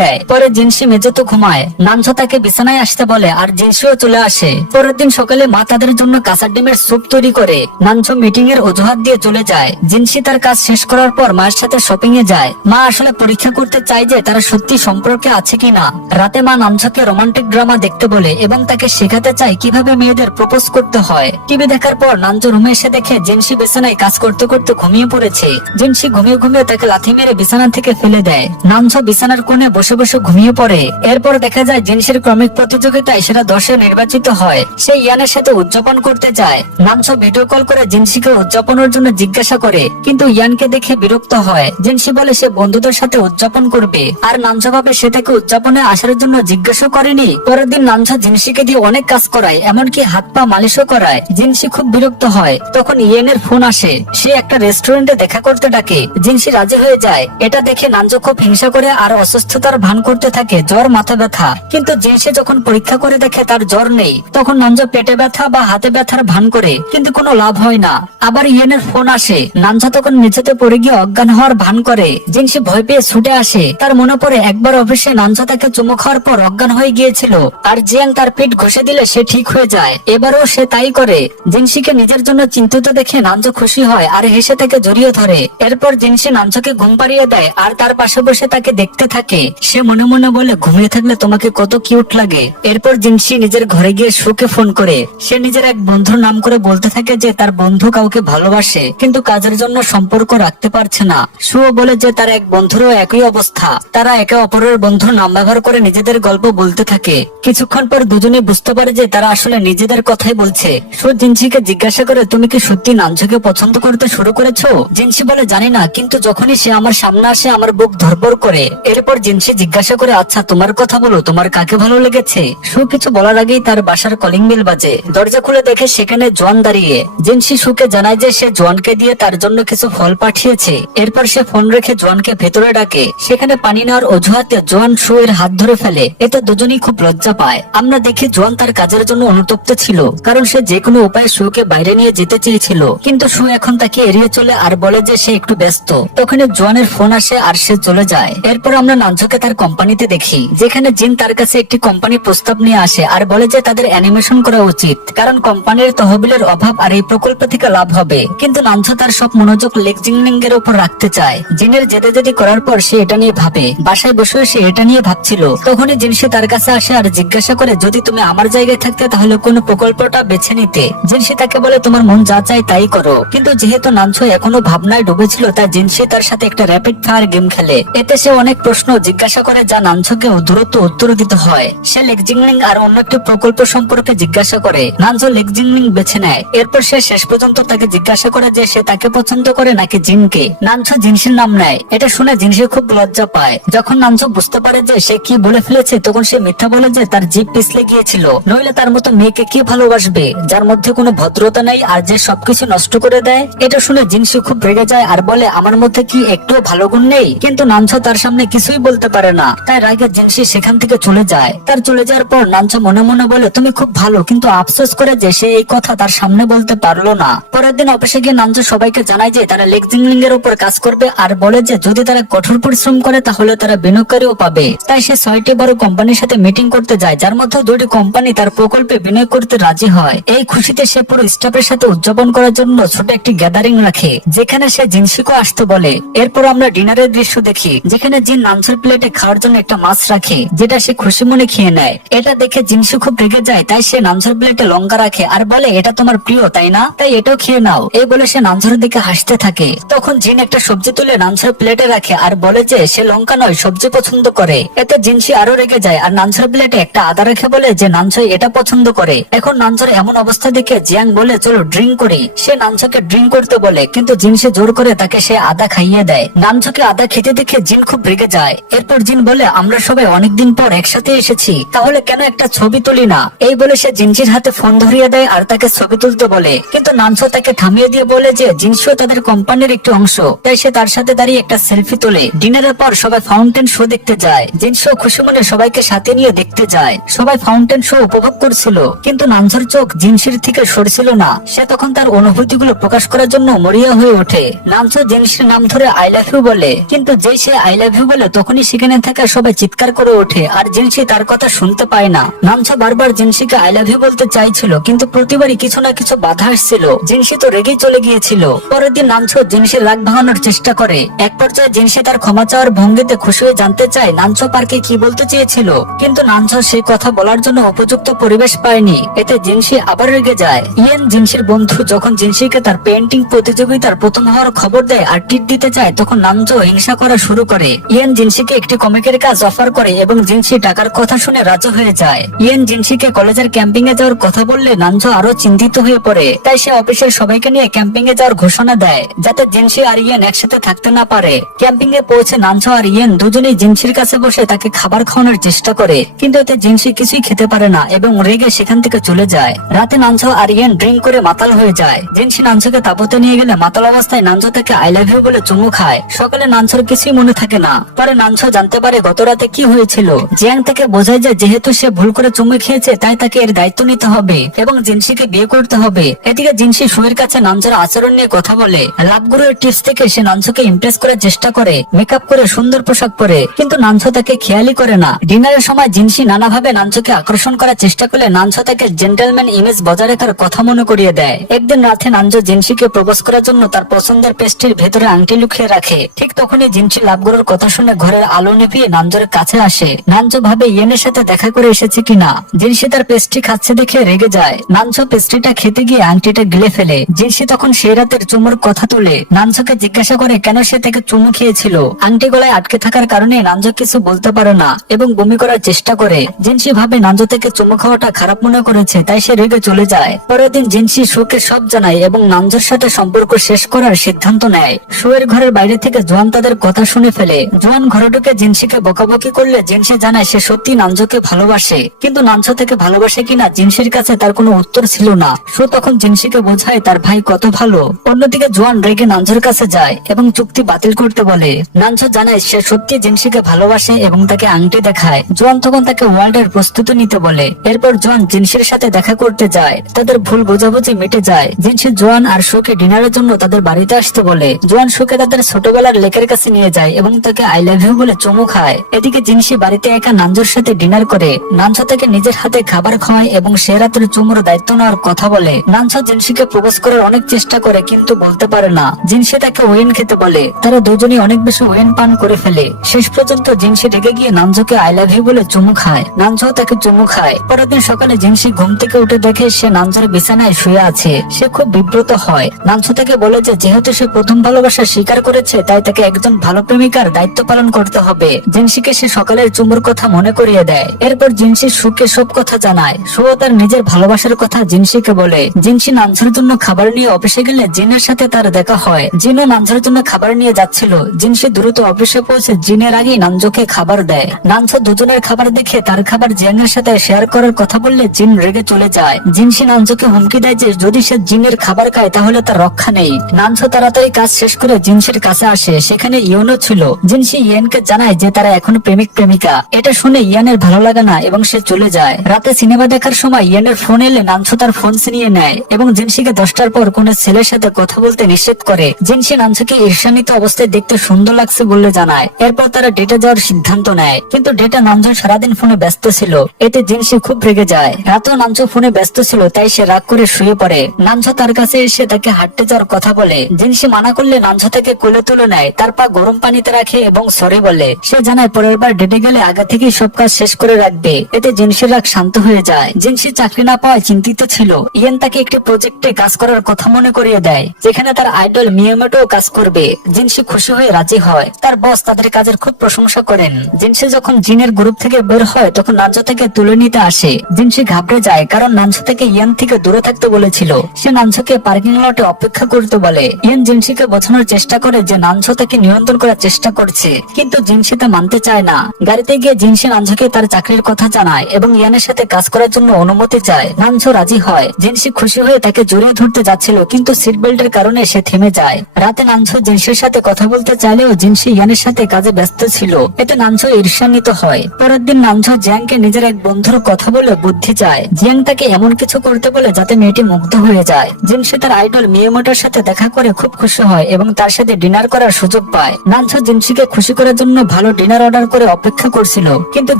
দেয়। পরে জিনসি মেঝেতে ঘুমায়। নানঝো তাকে বিছানায় আসতে বলে আর জিনসিও চলে আসে। পরের দিন সকালে মা তাদের জন্য কাঁচা ডিমের স্যুপ তৈরি করে। নানঝো মিটিং এর অজুহাত দিয়ে চলে যায়। জিনসি তার কাজ শেষ করার পর মায়ের সাথে শপিং এ যায়। মা আসলে পরীক্ষা করতে চায় যে তারা সত্যি সম্পর্কে আছে কিনা। রাতে মা নানঝোকে রোমান্টিক ড্রামা দেখতে বলে এবং তাকে শেখাতে চায় কিভাবে মেয়েদের প্রপোজ করতে হয়। টিভি দেখার পর নানঝো রুমে এসে দেখে জিনসি বিছানায় কাজ করতে করতে ঘুমিয়ে পড়েছে। জিনসি ঘুমিয়ে ঘুমিয়ে তাকে লাথি মেরে বিছানা থেকে ফেলে দেয়। নানঝো বিছানার কোণে বসে বসে ঘুমিয়ে পড়ে। এরপর দেখা যায় জিনসির ক্রমিক প্রতিযোগিতায় সেরা 10-এ নির্বাচিত হয়। সে ইয়ানের সাথে উদযাপন করতে যায়। নানঝো ভিডিও কল করে জিনসিকে উদযাপনের জন্য জিজ্ঞাসা করে, কিন্তু ইয়ানকে দেখে বিরক্ত হয়। জিনসি বলে সে বন্ধুদের সাথে উদযাপন করবে, আর নানঝো ভাবে সে তাকে উদযাপনে আসার জন্য জিজ্ঞাসা করেনি। পরের দিন নানঝো জিনসিকে দিয়ে অনেক কাজ করায়, এমনকি হাত পা মালিশও করায়। জিনসি খুব বিরক্ত হয়। তখন ইয়েনের ফোন আসে। সে একটা রেস্টুরেন্টে দেখা করতে ডাকে। জিনসি রাজি হয়ে যায়। এটা দেখে নানঝো খুব হিংসা করে আর অসুস্থতার ভান করতে থাকে, জ্বর, মাথা ব্যথা। কিন্তু জিনসি যখন পরীক্ষা করে দেখে তার জ্বর নেই, তখন নানঝো পেটে ব্যথা বা হাতে ব্যথার ভান করে, কিন্তু কোনো লাভ হয় না। আবার ইয়েনের ফোন আসে। নানঝো তখন নিচেতে পড়ে গিয়ে অজ্ঞান হওয়ার ভান করে। জিনসি ভয় পেয়ে ছুটে আসে। তার মনে পড়ে একবার অফিসে নানঝো তাকে চুমু খাওয়ার পর অজ্ঞান হয়ে গিয়েছিল, আর জিয়াং তার পিঠ ঘষে দিলে সে ঠিক হয়ে যায়। এবারও সে তাই করে। জিনসিকে নিজের জন্য চিন্তিত দেখে নানঝো খুশি হয় আর হেসে তাকে জড়িয়ে ধরে। এরপর জিনসি নানঝোকে ঘুম পাড়িয়ে দেয় আর তার পাশে বসে তাকে দেখতে থাকে। সে মনে মনে বলে, ঘুমিয়ে থাকলে তোমাকে কত কিউট লাগে। এরপর জিনসি নিজের ঘরে গিয়ে সুকে ফোন করে। সে নিজের এক বন্ধুর নাম করে বলতে থাকে যে তার বন্ধু কাউকে ভালোবাসে, কিন্তু কাজের জন্য সম্পর্ক রাখতে পারছে না। সুও বলে যে তার এক বন্ধুরও একই অবস্থা। তারা একে অপরের বন্ধুর নাম ব্যবহার করে নিজেদের গল্প বলতে থাকে। কিছুক্ষণ পর দুজনে বুঝতে পারে যে তারা আসলে নিজেদের কথাই বলছে। সু জিনসিকে জিজ্ঞাসা করে, তুমি কি সত্যি নানঝোকে পছন্দ করতে শুরু করেছো? জিনসি বলে, জানি না, কিন্তু যখনই সে আমার সামনে আসে আমার বুক ধরপড় করে। এরপর জিনসি জিজ্ঞাসা করে, আচ্ছা তোমার কথা বলো, তোমার কাকে ভালো লেগেছে? সু কিছু বলার আগেই তার বাসার কলিং বেল বাজে। দরজা খুলে দেখে সেখানে জোয়ান দাঁড়িয়ে। জিনসি সুকে জানায় যে সে জোয়ানকে দিয়ে তার জন্য কিছু ফল পাঠিয়েছে। এরপর সে ফোন রেখে জোয়ানকে ভেতরে ডাকে। সেখানে পানি নেওয়ার অজুহাতে জোয়ান সু এর হাত ধরে ফেলে। এতে দুজনেই খুব লজ্জা পায়। আমরা দেখি জোয়ান তার কাজের জন্য অনুতপ্ত ছিল, কারণ সে যে কোনো উপায়ে সুকে বাইরে নিয়ে যেতে চেয়েছিল, কিন্তু সু এখন তাকে এড়িয়ে চলে আর বলে যে সে একটু ব্যস্ত। তখনই জোয়ানের ফোন আসে আর সে চলে যায়। এরপর আমরা নানঝোকে তার কোম্পানিতে দেখি, যেখানে জিন তার কাছে একটি কোম্পানি প্রস্তাব নিয়ে আসে আর বলে যে তাদের অ্যানিমেশন করা উচিত, কারণ কোম্পানির তহবিলের অভাব আর এই প্রকল্প থেকে লাভ হবে। কিন্তু নানঝো তার সব মনোযোগ লেক জিংলিং এর উপর রাখতে চায়। জিনের জেদি করার পর সে এটা নিয়ে ভাবে। বাসায় বসে সে এটা নিয়ে ভাবছিল। তখনই জিনসি তার কাছে আসে আর জিজ্ঞাসা করে, যদি তুমি আমার জায়গায় থাকতে তাহলে কোন প্রকল্পটা বেছে নিতে? জিনসি তাকে বলে, তোমার মন যা চায় তাই করো। কিন্তু যেহেতু নানঝো এখনো ভাবনায় ডুবেছিল, তাই জিনসি তার সাথে একটা র্যাপিড ফায়ার গেম খেলে। এতে সে অনেক প্রশ্ন জিজ্ঞাসা করে যা নানঝোকে দ্রুত উত্তর দিতে হয়। সে লেক জিংলিং আর অন্য একটি প্রকল্প সম্পর্কে জিজ্ঞাসা করে। নানঝো লেক জিংলিং বেছে নেয়। এরপর সে শেষ পর্যন্ত তাকে জিজ্ঞাসা করে যে সে তাকে পছন্দ করে নাকি জিনকে। নানঝো জিনসির নাম নেয়। এটা শুনে জিনসি খুব লজ্জা পায়। যখন নানঝো বুঝতে পারে যে সে কি বলে ফেলেছে, তখন সে মিথ্যা বলে যে তার জিভ পিছলে গিয়েছিল। নইলে তার মতো মেয়েকে কি ভালোবাসবে, যার মধ্যে কোনো ভদ্রতা নেই আর যে সবকিছু নষ্ট করে দেয়? এটা শুনে জিনসি খুব রেগে যায় আর বলে, আমার মধ্যে কি একটু ভালো গুণ নেই? কিন্তু নানঝো তার সামনে কিছুই বলতে পারে না। তাই রাগে জিনসি সেখান থেকে চলে যায়। তার চলে যাওয়ার পর নানঝো মনে মনে বলে, তুমি খুব ভালো, কিন্তু আফসোস করে যে সে এই কথা তার সামনে বলতে পারলো না। পরের দিন অফিসে গিয়ে নানঝো সবাইকে জানায় যে তারা লেক জিংলিং এর উপর কাজ করবে আর বলে যে যদি তারা কঠোর পরিশ্রম করে তাহলে তারা বিনিয়োগকারীও পাবে। তাই সে 6টি বড় কোম্পানির সাথে মিটিং করতে যায়, যার মধ্যে 2টি কোম্পানি তার প্রকল্পে বিনিয়োগ করতে রাজি হয়। এই খুশিতে সে পুরো স্টাফের সাথে উদযাপন করার জন্য ছোট একটি গ্যাদারিং রাখে, যেখানে সে জিনসিকে আসতে বলে। এরপর আমরা ডিনারের দৃশ্য দেখি, যেখানে জিন নানঝোর প্লেটে খাওয়ার জন্য একটা মাছ রাখে, যেটা সে খুশি মনে খেয়ে নেয়। এটা দেখে জিনসি খুব রেগে যায়, তাই সে নানঝোর প্লেটে লঙ্কা রাখে আর বলে, এটা তোমার প্রিয় তাই না, তাই এটাও খেয়ে নাও। এই বলে সে নানঝোর দিকে হাসতে থাকে। তখন জিন একটা সবজি তুলে নানঝোর প্লেটে রাখে আর বলে যে সে লঙ্কা নয় সবজি পছন্দ করে। এতে জিনসি আরো রেগে যায় আর নানঝোর প্লেটে একটা আদা রেখে বলে যে নানঝো এটা পছন্দ করে। এখন নানঝোর এমন অবস্থা দেখে জিয়াং বলে, চলো ড্রিঙ্ক করি। সে নানঝোকে ড্রিঙ্ক করতে বলে, কিন্তু জিনসি জোর করে করে তাকে সে আদা খাইয়ে দেয়। নানছোকে আদা খেতে দেখে জিন খুব রেগে যায়। এরপর জিন বলে, আমরা সবাই অনেকদিন পর একসাথে এসেছি, তাহলে কেন একটা ছবি তুলি না? এই বলে সে জিনসির হাতে ফোন ধরিয়ে দেয় আর তাকে ছবি তুলতে বলে। কিন্তু নানছো তাকে থামিয়ে দিয়ে বলে যে জিনসিও তাদের কোম্পানির একটি অংশ, তাই সে তার সাথে দাঁড়িয়ে একটা সেলফি তোলে। ডিনারের পর সবাই ফাউন্টেন শো দেখতে যায়। জিনসিও খুশি মনে সবাইকে সাথে নিয়ে দেখতে যায়। সবাই ফাউন্টেন শো উপভোগ করছিল, কিন্তু নানছোর চোখ জিনসির থেকে সরছিল না। সে তখন তার অনুভূতিগুলো প্রকাশ করার জন্য মরিয়া হয়ে ওঠে। নানছো জিনসির নাম ধরে আই লাভ ইউ বলে, কিন্তু যেই সে আই লাভ ইউ বলে তখনই সেখানে থাকা সবাই চিৎকার করে ওঠে আর জিনসি তার কথা শুনতে পায় না। নানছো বারবার জিনসিকে আই লাভ ইউ বলতে চাইছিল, কিন্তু প্রতিবারই কিছু না কিছু বাধা আসছিল। জিনসি তো রেগেই চলে গিয়েছিল। পরের দিন নানছো জিনসির রাগ ভাঙানোর চেষ্টা করে। এক পর্যায়ে জিনসি তার ক্ষমা চাওয়ার ভঙ্গিতে খুশি হয়ে জানতে চায় নানছো পার্কে কি বলতে চেয়েছিল, কিন্তু নানছো সেই কথা বলার জন্য উপযুক্ত পরিবেশ পায়নি। এতে জিনসি আবার রেগে যায়। ইয়েন জিনসির বন্ধু যখন জিনসিকে তার পেইন্টিং প্রতিযোগিতার প্রথম হওয়ার খবর দেয় আর টিট দিতে চায়, তখন নানছো হিংসা করা শুরু করে। ইয়েন জিনসিকে একটি কমিকের কাজ অফার করে এবং জিনসি টাকার কথা শুনে রাজি হয়ে যায়। ইয়েন জিনসিকে কলেজের ক্যাম্পিং এ যাওয়ার কথা বললে নানছো আরো চিন্তিত হয়ে পড়ে। তাই সে অফিসের সবাইকে নিয়ে ক্যাম্পিং এ যাওয়ার ঘোষণা দেয়, যাতে জিনসি আর ইয়েন একসাথে থাকতে না পারে। ক্যাম্পিং এ পৌঁছে নানছো আর ইয়েন দুজনেই জিনসির কাছে বসে তাকে খাবার খাওয়ানোর চেষ্টা করে, কিন্তু এতে জিনসি কিছুই খেতে পারে না এবং রেগে সেখান থেকে চলে যায়। রাতে নানছো আর ইয়েন ড্রিঙ্ক করে মাতাল হয়ে যায়। জিনসি নানছোকে তাবুতে নিয়ে গেলে মাতাল অবস্থায় নানছো তাকে আই লাভ ইউ বলে চুমু খায়। সকালে নানছোর কিছুই মনে থাকে না। পরে নানছো জানতে পারে গত রাতে কি হয়েছিল। জিয়াং থেকে বোঝায় যে যেহেতু সে ভুল করে চুমু খেয়েছে তাই তাকে এর দায়িত্ব নিতে হবে এবং জিনসিকে বিয়ে করতে হবে। এদিকে জিনসি শুয়ের কাছে নানছোর আচরণ নিয়ে কথা বলে। লাভগুরুর টিপস থেকে সে নানছোকে ইমপ্রেস করার চেষ্টা করে, মেকআপ করে সুন্দর পোশাক পরে, কিন্তু নানছো তাকে খেয়ালই করে না। ডিনারের সময় জিনসি নানাভাবে নানছোকে আকর্ষণ করার চেষ্টা করলে নানছো তাকে জেন্টলম্যান ইমেজ বজায় রাখার কথা মনে করিয়ে দেয়। একদিন রাতে নানছো জিনসিকে প্রপোজ করার জন্য তার পছন্দের পেস্ট্রির ভেতরে আংটি লুকিয়ে রাখে। ঠিক তখনই জিনসি লাভগুরুর কথা শুনে ঘরের আলো নিভিয়ে নানজোর কাছে আসে। নানছো ভাবে ইয়েনের সাথে দেখা করে এসেছে কিনা। জিনসি তার পেস্ট্রি খাচ্ছে দেখে রেগে যায়। নানছো পেস্ট্রিটা খেতে গিয়ে আংটিটা গিলে ফেলে। জিনসি তখন সেই রাতের চুমুর কথা তুলে নানছোকে জিজ্ঞাসা করে কেন সে তাকে চুমু খেয়েছিল। আংটি গলায় আটকে থাকার কারণে নানজো কিছু বলতে পারে না এবং বমি করার চেষ্টা করে। জিনসি ভাবে নানজো থেকে চুমু খাওয়াটা খারাপ মনে করেছে, তাই সে রেগে চলে যায়। পরের দিন জিনসি শোকে সব জানায় এবং নানজোর সাথে সম্পর্ক শেষ করার সিদ্ধান্ত নেয়। শোয়ের ঘরের বাইরে থেকে জোয়ান তাদের কথা শুনে ফেলে। জোয়ান ঘরে ঢুকে জিনসিকে বকাবকি করলে জিনসি জানায় সে সত্যি নানজোকে ভালোবাসে, কিন্তু নানজো থেকে ভালোবাসে কিনা জিনসির কাছে তার কোনো উত্তর ছিল না। শো তখন জিনসিকে বোঝায় তার ভাই কত ভালো। অন্যদিকে জোয়ান রেগে নানজোর কাছে যায় এবং চুক্তি বাতিল করতে বলে। নানজো জানায় সে সত্যি জিনসিকে ভালোবাসে এবং তাকে আংটি দেখায়। জোয়ান তখন তাকে ওয়ার্ল্ডের প্রস্তুতি নিতে বলে। এরপর জোয়ান জিনসির সাথে দেখা করতে যায়। তাদের ভুল বোঝাবুঝি মিটে যায়। জিনসি জোয়ান আর শোকে ডিনারের জন্য তাদের বাড়িতে আসতে বলে। জোয়ান শোকে তাদের ছোটবেলার লেকের কাছে নিয়ে যায় এবং তাকে আই লাভ ইউ বলে চুমু খায়। এদিকে জিনসি বাড়িতে একা নানজোর সাথে ডিনার করে। নানজো তাকে নিজের হাতে খাবার খাওয়ায় এবং সে রাতের চুমুর দায়িত্ব নেওয়ার কথা বলে। নানজো জিনসিকে প্রপোজ করার অনেক চেষ্টা করে, কিন্তু বলতে পারে না। জিনসি তাকে ওয়েন খেতে বলে। তারা দুজনই অনেক বেশি ওয়েন পান করে ফেলে। শেষ পর্যন্ত জিনসি রেগে গিয়ে নানজোকে আই লাভ ইউ বলে চুমু খায়। নানজো তাকে চুমু খায়। পরের দিন সকালে জিনসি ঘুম থেকে উঠে দেখে সে নানজোর বিছানায় শুয়ে আছে। সে খুব বিব্রত হয়। নানজো তাকে বলে যে যেহেতু সে প্রথম ভালোবাসা স্বীকার করেছে তাই তাকে একজন ভালো প্রেমিকার দায়িত্ব পালন করতে হবে। জিনসিকে সে সকালের চুমুর কথা মনে করিয়ে দেয়। এরপর জিনসি সুকে সব কথা জানায়। সু তার নিজের ভালোবাসার কথা জিনসিকে বলে। জিনসি নানজোর জন্য খাবার নিয়ে অফিসে গেলে জিনের সাথে তার দেখা হয়। জিনও নানজোর জন্য খাবার নিয়ে যাচ্ছিল। জিনসি দ্রুত অফিসে পৌঁছে জিনের আগেই নানজোকে খাবার দেয়। নানজো দুজনের খাবার দেখে তার খাবার জিনের সাথে শেয়ার করার কথা বললে জিন রেগে চলে যায়। জিনসি নানজোকে হুমকি দেয় যে যদি সে জিনের খাবার খায় তাহলে তার রক্ষা নেই। নানজো তাড়াতাড়ি কাজ শেষ করে জিনসির কাছে আসে। সেখানে ইয়েনও ছিল। জিনসি ইয়েনকে জানায় যে তারা এখন প্রেমিক প্রেমিকা। এটা শুনে ইয়েনের ভালো লাগে না এবং সে চলে যায়। রাতে সিনেমা দেখার সময় ইয়েনের ফোন এলে নানজো তার ফোন ছিনিয়ে নেয় এবং জিনসিকে 10টার পর কোন ছেলের সাথে কথা বলতে নিষেধ করে। জিনসি নানজোকে ঈর্ষান্বিত অবস্থায় দেখতে সুন্দর লাগছে বলে জানায়। এরপর তারা ডেটে যাওয়ার সিদ্ধান্ত নেয়, কিন্তু ডেটে নানজো সারাদিন ফোনে ব্যস্ত ছিল। এতে জিনসি খুব রেগে যায়। রাতেও নানজো ফোনে ব্যস্ত ছিল, তাই সে রাগ করে শুয়ে পড়ে। নানজো তার কাছে এসে তাকে হাঁটতে যাওয়ার কথা বলে। জিনসি মানা করলে নানজো তাকে কোলে তুলে নেয়, তার পা গরম পানিতে রাখে এবং সরি বলে। সে জানায় পরের বার ডেটে গেলে আগে থেকেই সব কাজ শেষ করে রাখবে। এতে জিনসির রাগ শান্ত হয়ে যায়। জিনসি চাকরি না পাওয়ায় চিন্তিত ছিল। ইয়েন তাকে একটি প্রজেক্টে কাজ করার কথা মনে করিয়ে দেয়, যেখানে তার আইডল মিয়ামোটো কাজ করবে। জিনসি খুশি হয়ে রাজি হয়। তার বস তাদের কাজের খুব প্রশংসা করেন। জিনসি যখন জিনের গ্রুপ থেকে বের হয় তখন নানজো থেকে তুলে নিতে আসে। জিনসি ঘাবড়ে যায়, কারণ নানজো থেকে ইয়েন থেকে দূরে থাকতে বলেছিল। সে নানজোকে পার্কিং লটে অপেক্ষা করতে বলে। ইয়েন জিনসিকে বোঝানোর চেষ্টা করে যে নানঝো তাকে নিয়ন্ত্রণ করার চেষ্টা করছে, কিন্তু জিনসি তা মানতে চায় না। গাড়িতে গিয়ে জিনসি নানঝোকে তার চাকরির কথা জানায় এবং ইয়ানের সাথে কাজ করার জন্য অনুমতি চায়। নানঝো রাজি হয়। জিনসি খুশি হয়ে তাকে জড়িয়ে ধরতে যাচ্ছিল, কিন্তু সিট বেল্টের কারণে সে থেমে যায়। রাতে নানঝো জিনসির সাথে কথা বলতে চাইলেও জিনসি ইয়ানের সাথে কাজে ব্যস্ত ছিল। এতে নানঝো ঈর্ষান্বিত হয়। পরের দিন নানঝো জিয়াংকে নিজের এক বন্ধুর কথা বলে বুদ্ধি চায়। জিয়াং তাকে এমন কিছু করতে বলে যাতে মেয়েটি মুগ্ধ হয়ে যায়। জিনসি তার আইডল মিয়ামোটোর সাথে দেখা করে খুব খুশি হয় এবং তার সাথে ডিনার করার সুযোগ পায়। নানঝো জিনসিকে খুশি করার জন্য ভালো ডিনার অর্ডার করে অপেক্ষা করছিল, কিন্তু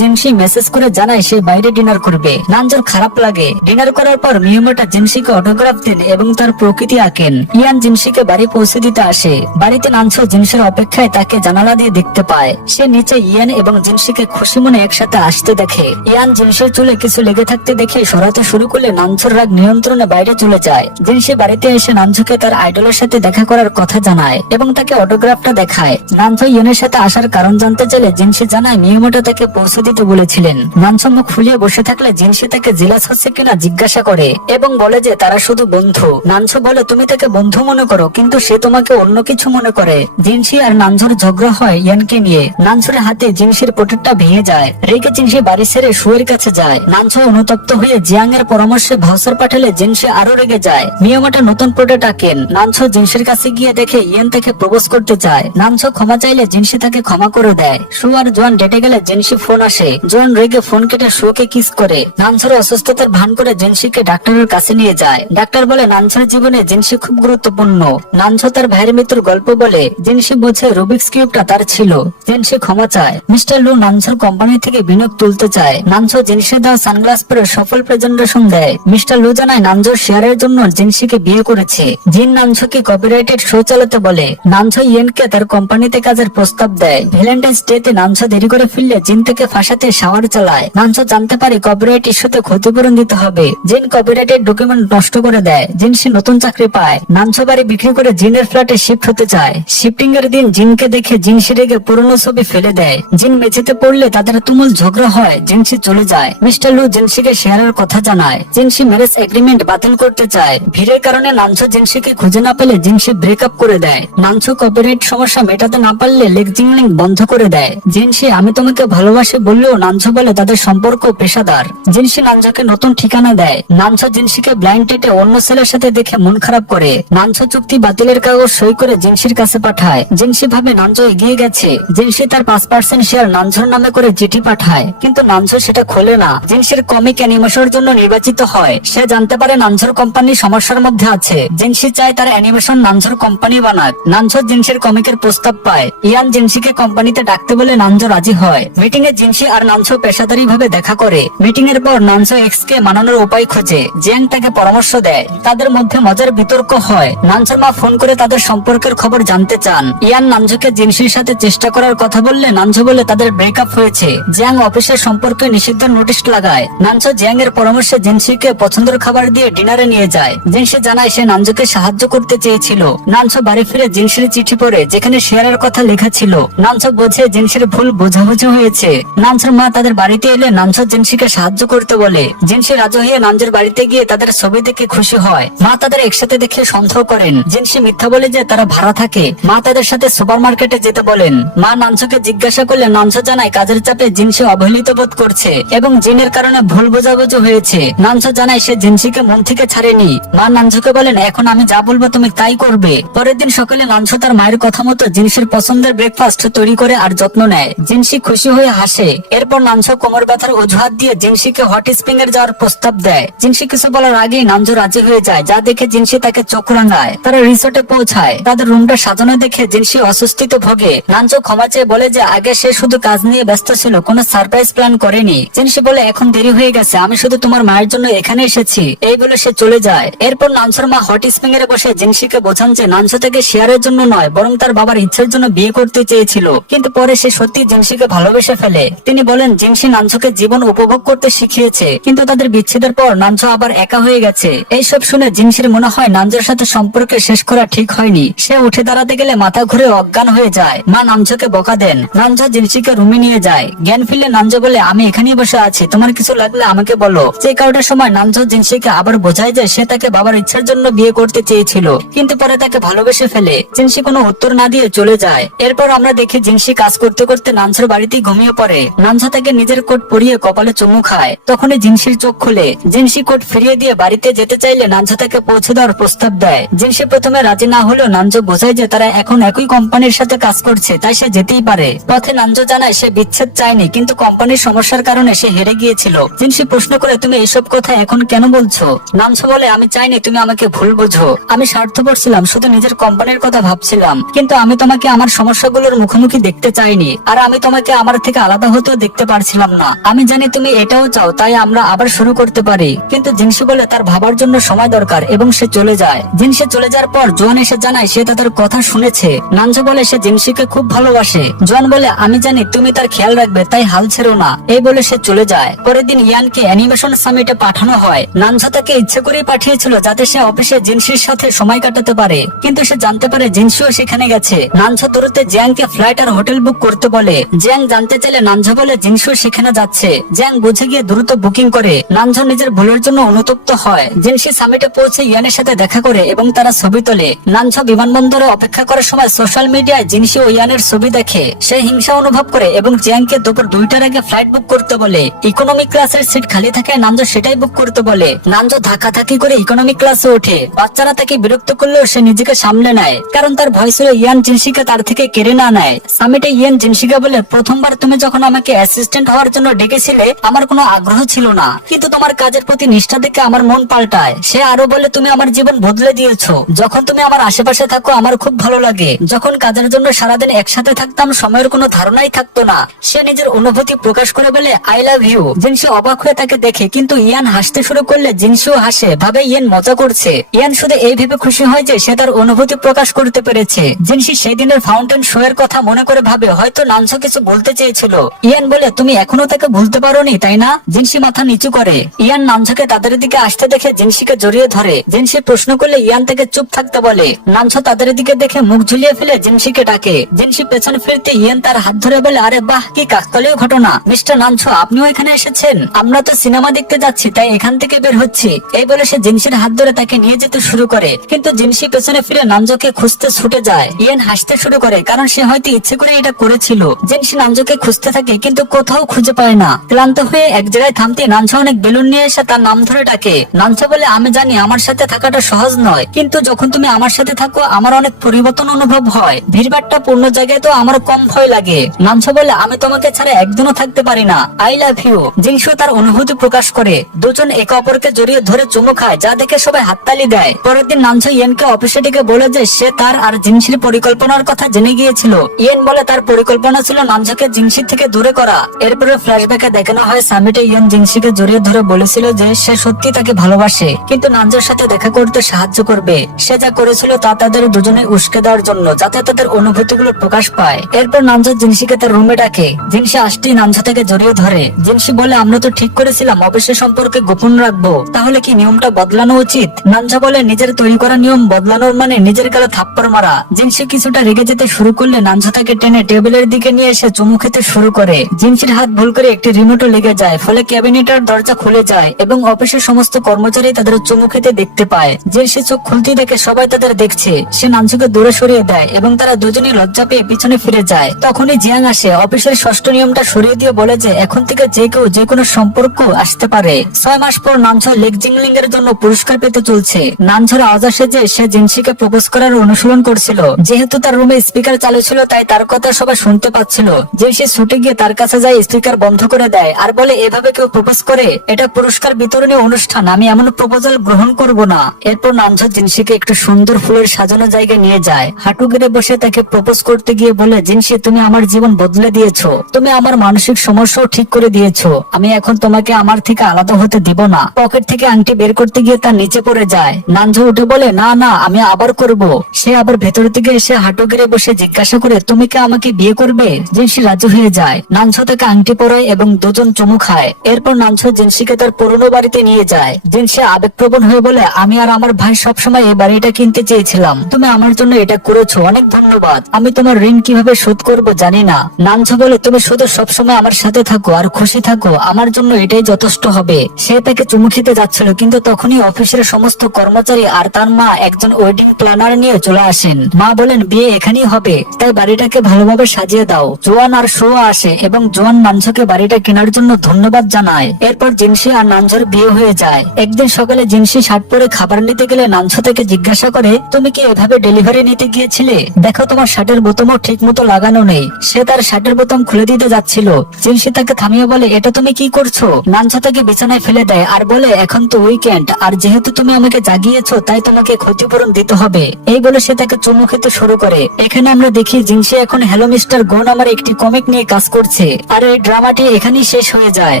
জিনসি মেসেজ করে জানায় সে বাইরে ডিনার করবে। নানঝোর খারাপ লাগে। ডিনার করার পর মিয়ামোটো জিনসিকে অটোগ্রাফ দেন এবং তার প্রকৃতি আঁকেন। ইয়ান জিনসিকে বাড়ি পৌঁছে দিতে আসে। বাড়িতে নানঝো জিনসির অপেক্ষায় তাকে জানালা দিয়ে দেখতে পায়। সে নিচে ইয়ান এবং জিনসিকে খুশি মনে একসাথে আসতে দেখে। ইয়ান জিনসির চুলে কিছু লেগে থাকতে দেখে সরাতে শুরু করলে নানঝোর রাগ নিয়ন্ত্রণে বাইরে চলে যায়। জিনসি বাড়িতে এসে নানঝোকে তার আইডলের সাথে দেখা করার কথা জানায় এবং তাকে অটোগ্রাফটা দেখায়। নানঝো ইয়ানের সাথে আসার কারণ জানতে চাইলে জিনসি জানায় মিয়ামোটো তাকে পৌঁছে দিতে বলেছিলেন। নানঝো মুখ ফুলিয়ে বসে থাকলে জিনসি তাকে জেলাস হচ্ছে কিনা জিজ্ঞাসা করে এবং বলে যে তারা শুধু বন্ধু। নানঝো বলে তুমি তাকে বন্ধু মনে করো, কিন্তু সে তোমাকে অন্য কিছু মনে করে। জিনসি আর নানঝোর ঝগড়া হয় ইয়ানকে নিয়ে। নানঝোর হাতে জিনসির পোটেটটা ভেঙে যায়। রেগে জিনসি বাড়ি ছেড়ে শুয়ের কাছে যায়। নানঝো অনুতপ্ত হয়ে জিয়াং এর পরামর্শে ভাউচার পাঠালে জিনসি আরো রেগে যায়। মিয়ামোটো নতুন পোটেট আঁকেন। নানঝো জিনসির কাছে গিয়ে দেখে ইয়ান তাকে প্রপোজ করতে চায়। নানঝো ক্ষমা চাইলে জিনসি তাকে ক্ষমা করে দেয়। শু আর জোয়ান ডেটে গেলে জিনসি ফোন আসে। জোয়ান রেগে ফোন কেটে শুকে কিস করে। নানঝোর অসুস্থতার ভান করে জিনসিকে ডাক্তারের কাছে নিয়ে যায়। ডাক্তার বলে নানঝোর জীবনে জিনসি খুব গুরুত্বপূর্ণ। নানঝো তার ভাইয়ের মৃত্যুর গল্প বলে। জিনসি বোঝে রুবিক্স কিউবটা তার ছিল। জিনসি ক্ষমা চায়। মিস্টার লু নানঝোর কোম্পানি থেকে বিনিয়োগ তুলতে চায়। নানঝো জিনসি দেওয়া সানগ্লাস পরে সফল প্রেজেন্টেশন দেয়। মিস্টার লু জানায় নানঝোর শেয়ারের জন্য জিনসিকে বিয়ে করেছে। জিন নানঝোকে কপিরাইটেড শো চালাতে বলে। নানঝো ইয়েনকে তার কোম্পানিতে কাজের প্রস্তাব দেয়। ভ্যালেন্টাইন্স ডেতে নানঝো দেরি করে ফিরলে জিন থেকে ফাঁসাতে শাওয়ার চালায়। নানঝো জানতে পারে কপিরাইট ইস্যুতে ক্ষতিপূরণ দিতে হবে। জিন কপিরাইটেড ডকুমেন্ট নষ্ট করে দেয়। জিনসি নতুন চাকরি পায়। নানঝো বাড়ি বিক্রি করে জিনের ফ্ল্যাটে শিফট হতে চায়। শিফটিং এর দিন জিনকে দেখে জিনসি রেগে পুরনো ছবি ফেলে দেয়। জিন মেঝেতে পড়লে তাদের তুমুল ঝগড়া হয়। জিনসি চলে যায়। মিস্টার লু জিনসিকে শেয়ারের কথা জানায়। জিনসি ম্যারেজ এগ্রিমেন্ট বাতিল করতে চায়। ভিড়ের কারণে নানঝো জিনসিকে খুঁজে না পেলে জিনসি ব্রেকআপ করে দেয়। নানঝো কপিরাইট সমস্যা মেটাতে না পারলে লেগ জিংলিং বন্ধ করে দেয়। জিনসি আমি তোমাকে ভালোবাসি বললেও নানঝো বলে তাদের সম্পর্ক পেশাদার। জিনসি নানঝোকে নতুন ঠিকানা দেয়। নানঝো জিনসিকে ব্লাইন্ড ডেটে অন্য ছেলের সাথে দেখে মন খারাপ করে। নানঝো চুক্তি বাতিলের কাগজ সই করে জিনসির কাছে পাঠায়। জিনসি ভাবে নানঝো এগিয়ে গেছে। জিনসি তার 5% শেয়ার নানঝোর নামে করে চিঠি পাঠায়, কিন্তু নানঝো সেটা খোলে না। জিনসির কমিক অ্যানিমেশনের জন্য নির্বাচিত হয়। সে জানতে পারে নানঝোর কোম্পানি সমস্যার মধ্যে আছে। জিনসি চায় তার অ্যানিমেশন নানঝোর কোম্পানি বানাক। নানঝো জিনসির কমিকের প্রস্তাব পায়। ইয়ান জিনসিকে কোম্পানিতে ডাকতে বলে নানঝো রাজি হয়। মিটিং এ জিনসি আর নানঝো পেশাদারি ভাবে দেখা করে। মিটিং এর পর নানঝো এক্স কে মানানোর উপায় খোঁজে। জিয়াং তাকে পরামর্শ দেয়। তাদের মধ্যে মজার বিতর্ক হয়। নানঝোর মা ফোন করে তাদের সম্পর্কের খবর জানতে চান। ইয়ান নানঝোকে জিনসির সাথে চেষ্টা করার কথা বললে নানঝো বলে তাদের ব্রেকআপ হয়েছে। জিয়াং অফিসের সম্পর্কে নিষিদ্ধ নোটিশ লাগায়। নানঝো জিয়াং এর পরামর্শে জিনসিকে পছন্দের খাবার দিয়ে ডিনারে নিয়ে যায়। জিনসি জানায় সে নানঝোকে সাহায্য করতে চেয়েছিল। নানঝো বাড়ি ফিরে জিনসির চিঠি পড়ে, যেখানে শেয়ারের কথা লেখা ছিল। নানঝো বোঝে জিনসির ভুল বোঝাবুঝি হয়েছে। নানঝোর মা তাদের বাড়িতে এলে নানঝো জিনসিকে সাহায্য করতে বলে। জিনসি রাজি হয়ে নানঝোর বাড়িতে গিয়ে তাদের ছবি দেখে খুশি হয়। মা তাদের একসাথে দেখে সন্দেহ করেন। জিনসি মিথ্যা বলে যে তারা ভাড়া থাকে। মা তাদের সাথে সুপার মার্কেটে যেতে বলেন। মা নানঝোকে জিজ্ঞাসা করলে নানঝো জানায় কাজের চাপে জিনসি অবহেলিত বোধ করছে এবং জিনের কারণে ভুল বোঝাবুঝি হয়েছে। নানঝো জানায় সে জিনসিকে মন থেকে ছাড়েনি। মা নানঝোকে বলেন এখন আমি যা বলবো তুমি তাই করবে। পরের দিন সকালে নানঝো তার মায়ের কথা মতো জিনসির পছন্দের ব্রেকফাস্ট তৈরি করে আর যত্ন নেয়। জিনসি খুশি হয়ে হাসে। এরপর নানঝো কোমর ব্যথার অজুহাত দিয়ে জিনসিকে হট স্প্রিং এর যাওয়ার প্রস্তাব দেয়। জিনসি কিছু বলার আগেই নানঝো রাজি হয়ে যায়, যা দেখে জিনসি তাকে চোখ রাঙায়। তারা রিসোর্টে পৌঁছায়। তাদের রুমটা সাজানো দেখে জিনসি অস্বস্তিতে ভোগে। নানঝো ক্ষমা চেয়ে বলে যে আগে সে শুধু কাজ নিয়ে ব্যস্ত ছিল, কোনো সারপ্রাইজ প্ল্যান করেনি। জিনসি বলে এখন দেরি হয়ে গেছে, আমি শুধু তোমার মায়ের জন্য এখানে এসেছি। এই বলে সে চলে যায়। এরপর নানঝোর মা হট স্প্রিং এর বসে জিনসিকে বোঝান যে নানঝো তাকে শেয়ারের জন্য নয়, বরং তার বাবার ইচ্ছার জন্য বিয়ে করতে চেয়েছিল। কিন্তু পরে সে সত্যি জিনসিকে ভালোবেসে ফেলে। তিনি বলেন জিনসি নানঝোকে জীবন উপভোগ করতে শিখিয়েছে, কিন্তু তাদের বিচ্ছেদের পর নানঝো আবার একা হয়ে গেছে। এইসব শুনে জিনসির মনে হয় নানঝোর সাথে সম্পর্কে শেষ করা ঠিক হয়নি। সে উঠে দাঁড়াতে গেলে মাথা ঘুরে অজ্ঞান হয়ে যায়। মা নানঝোকে বকা দেন। নানঝো জিনসিকে রুমে নিয়ে যায়। জ্ঞান ফিরলে নানঝো বলে আমি এখানেই বসে আছি, তোমার কিছু লাগলে আমাকে বলো। চেক আউটের সময় নানঝো জিনসিকে আবার বোঝায় যে সে তাকে বাবার ইচ্ছার জন্য বিয়ে করতে চেয়েছিল, কিন্তু পরে তাকে তাকে ভালোবেসে ফেলে। জিনসি কোনো উত্তর না দিয়ে চলে যায়। এরপর আমরা দেখি জিনসি কাজ করতে করতে নানঝোর বাড়িতেই ঘুমিয়ে পড়ে। নানঝো তাকে নিজের কোট পরিয়ে কপালে চুমু খায়। তখনই জিনসির চোখ খুলে। জিনসি কোট ফিরিয়ে দিয়ে বাড়িতে যেতে চাইলে নানঝো তাকে পৌঁছে দেওয়ার প্রস্তাব দেয়। জিনসি প্রথমে রাজি না হলেও নানঝো বোঝায় যে তারা এখন একই কোম্পানির সাথে কাজ করছে, তাই সে যেতেই পারে। পথে নানঝো জানায় সে বিচ্ছেদ চায়নি, কিন্তু কোম্পানির সমস্যার কারণে সে হেরে গিয়েছিল। জিনসি প্রশ্ন করে, তুমি এসব কথা এখন কেন বলছো? নানঝো বলে, আমি চাইনি তুমি আমাকে ভুল বোঝো। আমি স্বার্থপর ছিলাম, শুধু নিজের কোম্পানির কথা ভাবছিলাম। কিন্তু আমি তোমাকে আমার সমস্যাগুলোর মুখোমুখি দেখতে চাইনি, আর আমি তোমাকে আমার থেকে আলাদা হতেও দেখতে পারছিলাম না। আমি জানি তুমি এটাও চাও, তাই আমরা আবার শুরু করতে পারি। কিন্তু জিনসি বলে তার ভাবার জন্য সময় দরকার, এবং সে চলে যায়। জিনসি চলে যাওয়ার পর জোয়ান এসে জানায় সে তাদের কথা শুনেছে। নানঝো বলে সে জিনসিকে খুব ভালোবাসে। জোয়ান বলে, আমি জানি তুমি তার খেয়াল রাখবে, তাই হাল ছেড়ো না। এই বলে সে চলে যায়। পরের দিন ইয়ানকে অ্যানিমেশন সামিটে পাঠানো হয়। নানঝো তাকে ইচ্ছে করেই পাঠিয়েছিল যাতে সে অফিসে জিনসির সাথে সময় কাটাতে পারে, কিন্তু সে জানতে পারে জিনসিও সেখানে গেছে। নানঝো দূরত্বে জিয়াংকে ফ্লাইট আর হোটেল বুক করতে বলে। জিয়াং জানতে চাইলে নানঝো বলে জিনসিও সেখানে যাচ্ছে। জিয়াং বুঝে গিয়ে দ্রুত বুকিং করে। নানঝো নিজের ভুলের জন্য অনুতপ্ত হয়। জিনসি সামিটে পৌঁছে ইয়ানের সাথে দেখা করে এবং তারা ছবি তোলে। নানঝো বিমানবন্দরে অপেক্ষা করার সময় সোশ্যাল মিডিয়ায় জিনসি ও ইয়ানের ছবি দেখে। সে হিংসা অনুভব করে এবং জিয়াংকে দুপুর 2টার আগে ফ্লাইট বুক করতে বলে। ইকোনমি ক্লাসের সিট খালি থাকে, নানঝো সেটাই বুক করতে বলে। নানঝো ধাক্কাধাক্কি করে ইকোনমি ক্লাসে ওঠে। বাচ্চারা তাকে বিরক্ত করলেও সে নিজেকে সামলে নেয়, কারণ তার ভয় ছিল ইয়ান জিনসিকে তার থেকে কেড়ে না নেয়। সামিটে ইয়ান জিনসিকে বলে, প্রথমবার তুমি যখন আমাকে অ্যাসিস্ট্যান্ট হওয়ার জন্য ডেকেছিলে আমার কোনো আগ্রহ ছিল না, কিন্তু তোমার কাজের প্রতি নিষ্ঠা দেখে আমার মন পাল্টায়। সে আরো বলে, তুমি আমার জীবন বদলে দিয়েছো। যখন তুমি আমার আশেপাশে থাকো আমার খুব ভালো লাগে। যখন কাজের জন্য সারাদিন একসাথে থাকতাম সময়ের কোনো ধারণাই থাকতো না। সে নিজের অনুভূতি প্রকাশ করে বলে, আই লাভ ইউ। জিনসি অবাক হয়ে তাকে দেখে, কিন্তু ইয়ান হাসতে শুরু করলে জিনসিও হাসে, ভাবে ইয়ান মজা করছে। ইয়ান শুধু এই ভেবে খুশি হয় যে সে তার অনুভূতি প্রকাশ করতে পেরেছে। জিনসি সেই দিনের ফাউন্টেন শো এর কথা মনে করে ভাবে হয়তো নানঝো কিছু বলতে চেয়েছিল। ইয়ান বলে, তুমি এখনো তাকে ভুলতে পারোনি তাই না? জিনসি মাথা নিচু করে। ইয়ান নানঝোকে তাদের দিকে আসতে দেখে জিনসিকে জড়িয়ে ধরে। জিনসি প্রশ্ন করলে ইয়ান তাকে চুপ থাকতে বলে। নানঝো তাদের দিকে দেখে মুখ ঝুলিয়ে ফেলে জিনসিকে ডাকে। জিনসি পেছনে ফিরতে ইয়ান তার হাত ধরে বলে, আরে বাহ, কি কাকতালীয় ঘটনা। মিস্টার নানঝো, আপনিও এখানে এসেছেন? আমরা তো সিনেমা দেখতে যাচ্ছি, তাই এখান থেকে বের হচ্ছি। এই বলে সে জিনসির হাত ধরে তাকে নিয়ে যেতে শুরু করে, কিন্তু জিনসি পেছনে ফিরে নানঝোকে খুঁজতে ছুটে যায়। ইয়ান হাসতে শুরু করে, কারণ সে হয়তো ইচ্ছে করে এটা করেছিল। জিনসি নানঝোকে খুঁজতে থাকে, কিন্তু কোথাও খুঁজে পায় না। ক্লান্ত হয়ে এক জায়গায় থামতে নানঝো অনেক বেলুন নিয়ে এসে তার নাম ধরে ডাকে। নানঝো বলে, আমি জানি আমার সাথে থাকাটা সহজ নয়, কিন্তু যখন তুমি আমার সাথে থাকো আমার অনেক পরিবর্তন অনুভব হয়। ভিড়ভাট্টা পূর্ণ জায়গায় তো আমার কম ভয় লাগে। নানঝো বলে, আমি তোমাকে ছাড়া একদিনও থাকতে পারি না। I love you. জিনসিও তার অনুভূতি প্রকাশ করে। দুজন একে অপরকে জড়িয়ে ধরে চুমু খায়, যা দেখে সবাই হাততালি দেয়। পরের দিন নানঝো ইয়ানকে অফিসে ডেকে বলে যে সে তার আর জিনসির পরিকল্পনার কথা জেনে গিয়েছিল। ইয়ান বলে তার পরিকল্পনা ছিল নানঝোকে জিনসি থেকে দূরে করা। এরপরে ফ্ল্যাশব্যাকে দেখানো হয় সামিটে ইয়ান জিনসিকে জড়িয়ে ধরে বলেছিল যে সে সত্যি তাকে ভালোবাসে, কিন্তু নানঝোর সাথে দেখা করতে সাহায্য করবে। সে যা করেছিল তা তাদের দুজনে উস্কে দেওয়ার জন্য, যাতে তাদের অনুভূতিগুলো প্রকাশ পায়। এরপর নানঝো জিনসিকে তার রুমে ডাকে। জিনসি আসতেই নানঝো থেকে জড়িয়ে ধরে। জিনসি বলে, আমরা তো ঠিক করেছিলাম অফিসের সম্পর্কে গোপন রাখবো, তাহলে কি নিয়মটা বদলানো উচিত? নানঝো বলে, নিজের তৈরি করা নিয়ম বদলানোর মানে নিজের গালে থাপ্পড় মারা। জিনসি কিছুটা রেগে যেতে শুরু করলে নানঝো তাকে টেনে টেবিলের দিকে নিয়ে এসে চুমু খেতে শুরু করে। জিনসির হাত ভুল করে একটি রিমোটও লেগে যায়, ফলে ক্যাবিনেটের দরজা খুলে যায় এবং অফিসের সমস্ত কর্মচারী তাদের চুমু খেতে দেখতে পায়। জিনসি চোখ খুলতে দেখে সবাই তাদের দেখছে। সে নানঝোকে দূরে সরিয়ে দেয় এবং তারা দুজনেই লজ্জা পেয়ে পিছনে ফিরে যায়। তখনই জিয়াং আসে। অফিসের ষষ্ঠ নিয়মটা সরিয়ে দিয়ে বলে যে এখন থেকে যে কেউ যে কোনো সম্পর্ক আসতে পারে। 6 মাস পর নানঝো লেগ জিংলিং এর জন্য পুরস্কার পেতে চলছে। নানঝোর আওয়াজ আসে যে সে জিনসিকে প্রপোজ করার অনুশীলন করছিল। যেহেতু তার রুমে স্পিকার চালু ছিল তাই তার কথা সবাই শুনতে পাচ্ছিল। জিনসি ছুটে গিয়ে তার কাছে যায়, স্পিকার বন্ধ করে দেয় আর বলে, এভাবে কেউ প্রপোজ করে? এটা পুরস্কার বিতরণী অনুষ্ঠান, আমি এমন প্রপোজাল গ্রহণ করব না। এরপর নানঝো জিনসিকে একটু সুন্দর ফুলের সাজানো জায়গায় নিয়ে যায়। হাঁটু গেড়ে বসে তাকে প্রপোজ করতে গিয়ে বলে, জিনসি তুমি আমার জীবন বদলে দিয়েছো, তুমি আমার মানসিক সমস্যাও ঠিক করে দিয়েছো। আমি এখন তোমাকে আমার থেকে আলাদা হতে দিব না। পকেট থেকে আংটি বের করতে গিয়ে তার নিচে পড়ে যায়। নানঝো উঠে বলে, না না, আমি আবার করব। সে আবার ভেতর থেকে এসে হাঁটু গেড়ে বসে জিজ্ঞাসা করে, তুমি কি আমাকে বিয়ে করবে? জিনসি রাজি হয়ে যায়। নানঝো তাকে আংটি পরায় এবং দুজন চুমু খায়। এরপর নানঝো জিনসিকে তার পুরনো বাড়িতে নিয়ে যায়। জিনসি আবেগপ্রবণ হয়ে বলে, আমি আর আমার ভাই সবসময় এই বাড়িটা কিনতে চেয়েছিলাম, তুমি আমার জন্য এটা করেছো, অনেক ধন্যবাদ। আমি তোমার ঋণ কিভাবে শোধ করব জানি না। নানঝো বলে, তুমি শুধু সবসময় আমার সাথে থাকো আর খুশি থাকো, আমার জন্য এটাই যথেষ্ট হবে। সে তাকে চুমু খেতে যাচ্ছিল, কিন্তু তখনই অফিসের সমস্ত কর্মচারী আর তার মা একজন ওয়েডিং ওয়েডিং প্ল্যানার নিয়ে চলে আসেন। মা বলেন বিয়ে এখানেই হবে, তাই বাড়িটাকে ভালোভাবে সাজিয়ে দাও। জোয়ান আর সোয়া আসে এবং জোয়ান নানঝোকে বাড়িটা কেনার জন্য ধন্যবাদ জানায়। এরপর জিনসি আর নানঝোর বিয়ে হয়ে যায়। একদিন সকালে জিনসি শার্ট পরে খাবার নিতে গেলে নানঝো থেকে জিজ্ঞাসা করে, তুমি কি এভাবে ডেলিভারি নিতে গিয়েছিলে? দেখো তোমার শার্টের বোতামও ঠিক মতো লাগানো নেই। সে তার শার্টের বোতাম খুলে দিতে যাচ্ছিল। জিনসি তাকে থামিয়ে বলে, এটা তুমি কি করছো? নানঝো তাকে বিছানায় ফেলে দেয় আর বলে, এখন তো উইকেন্ড, আর যেহেতু তুমি আমাকে জাগিয়েছো তাই তোমাকে ক্ষতিপূরণ দিতে হবে। এই বলে সে তাকে চুমু খেতে শুরু করে। এখানে আমরা দেখি জিনসি এখন হ্যালো মিস্টার গো নামের একটি কমিক নিয়ে কাজ করছে। আর এই ড্রামাটি এখানেই শেষ হয়ে যায়।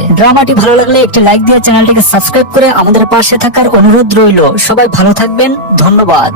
ড্রামাটি ভালো লাগলে একটি লাইক দিয়ে চ্যানেলটিকে সাবস্ক্রাইব করে আমাদের পাশে থাকার অনুরোধ রইল। সবাই ভালো থাকবেন, ধন্যবাদ।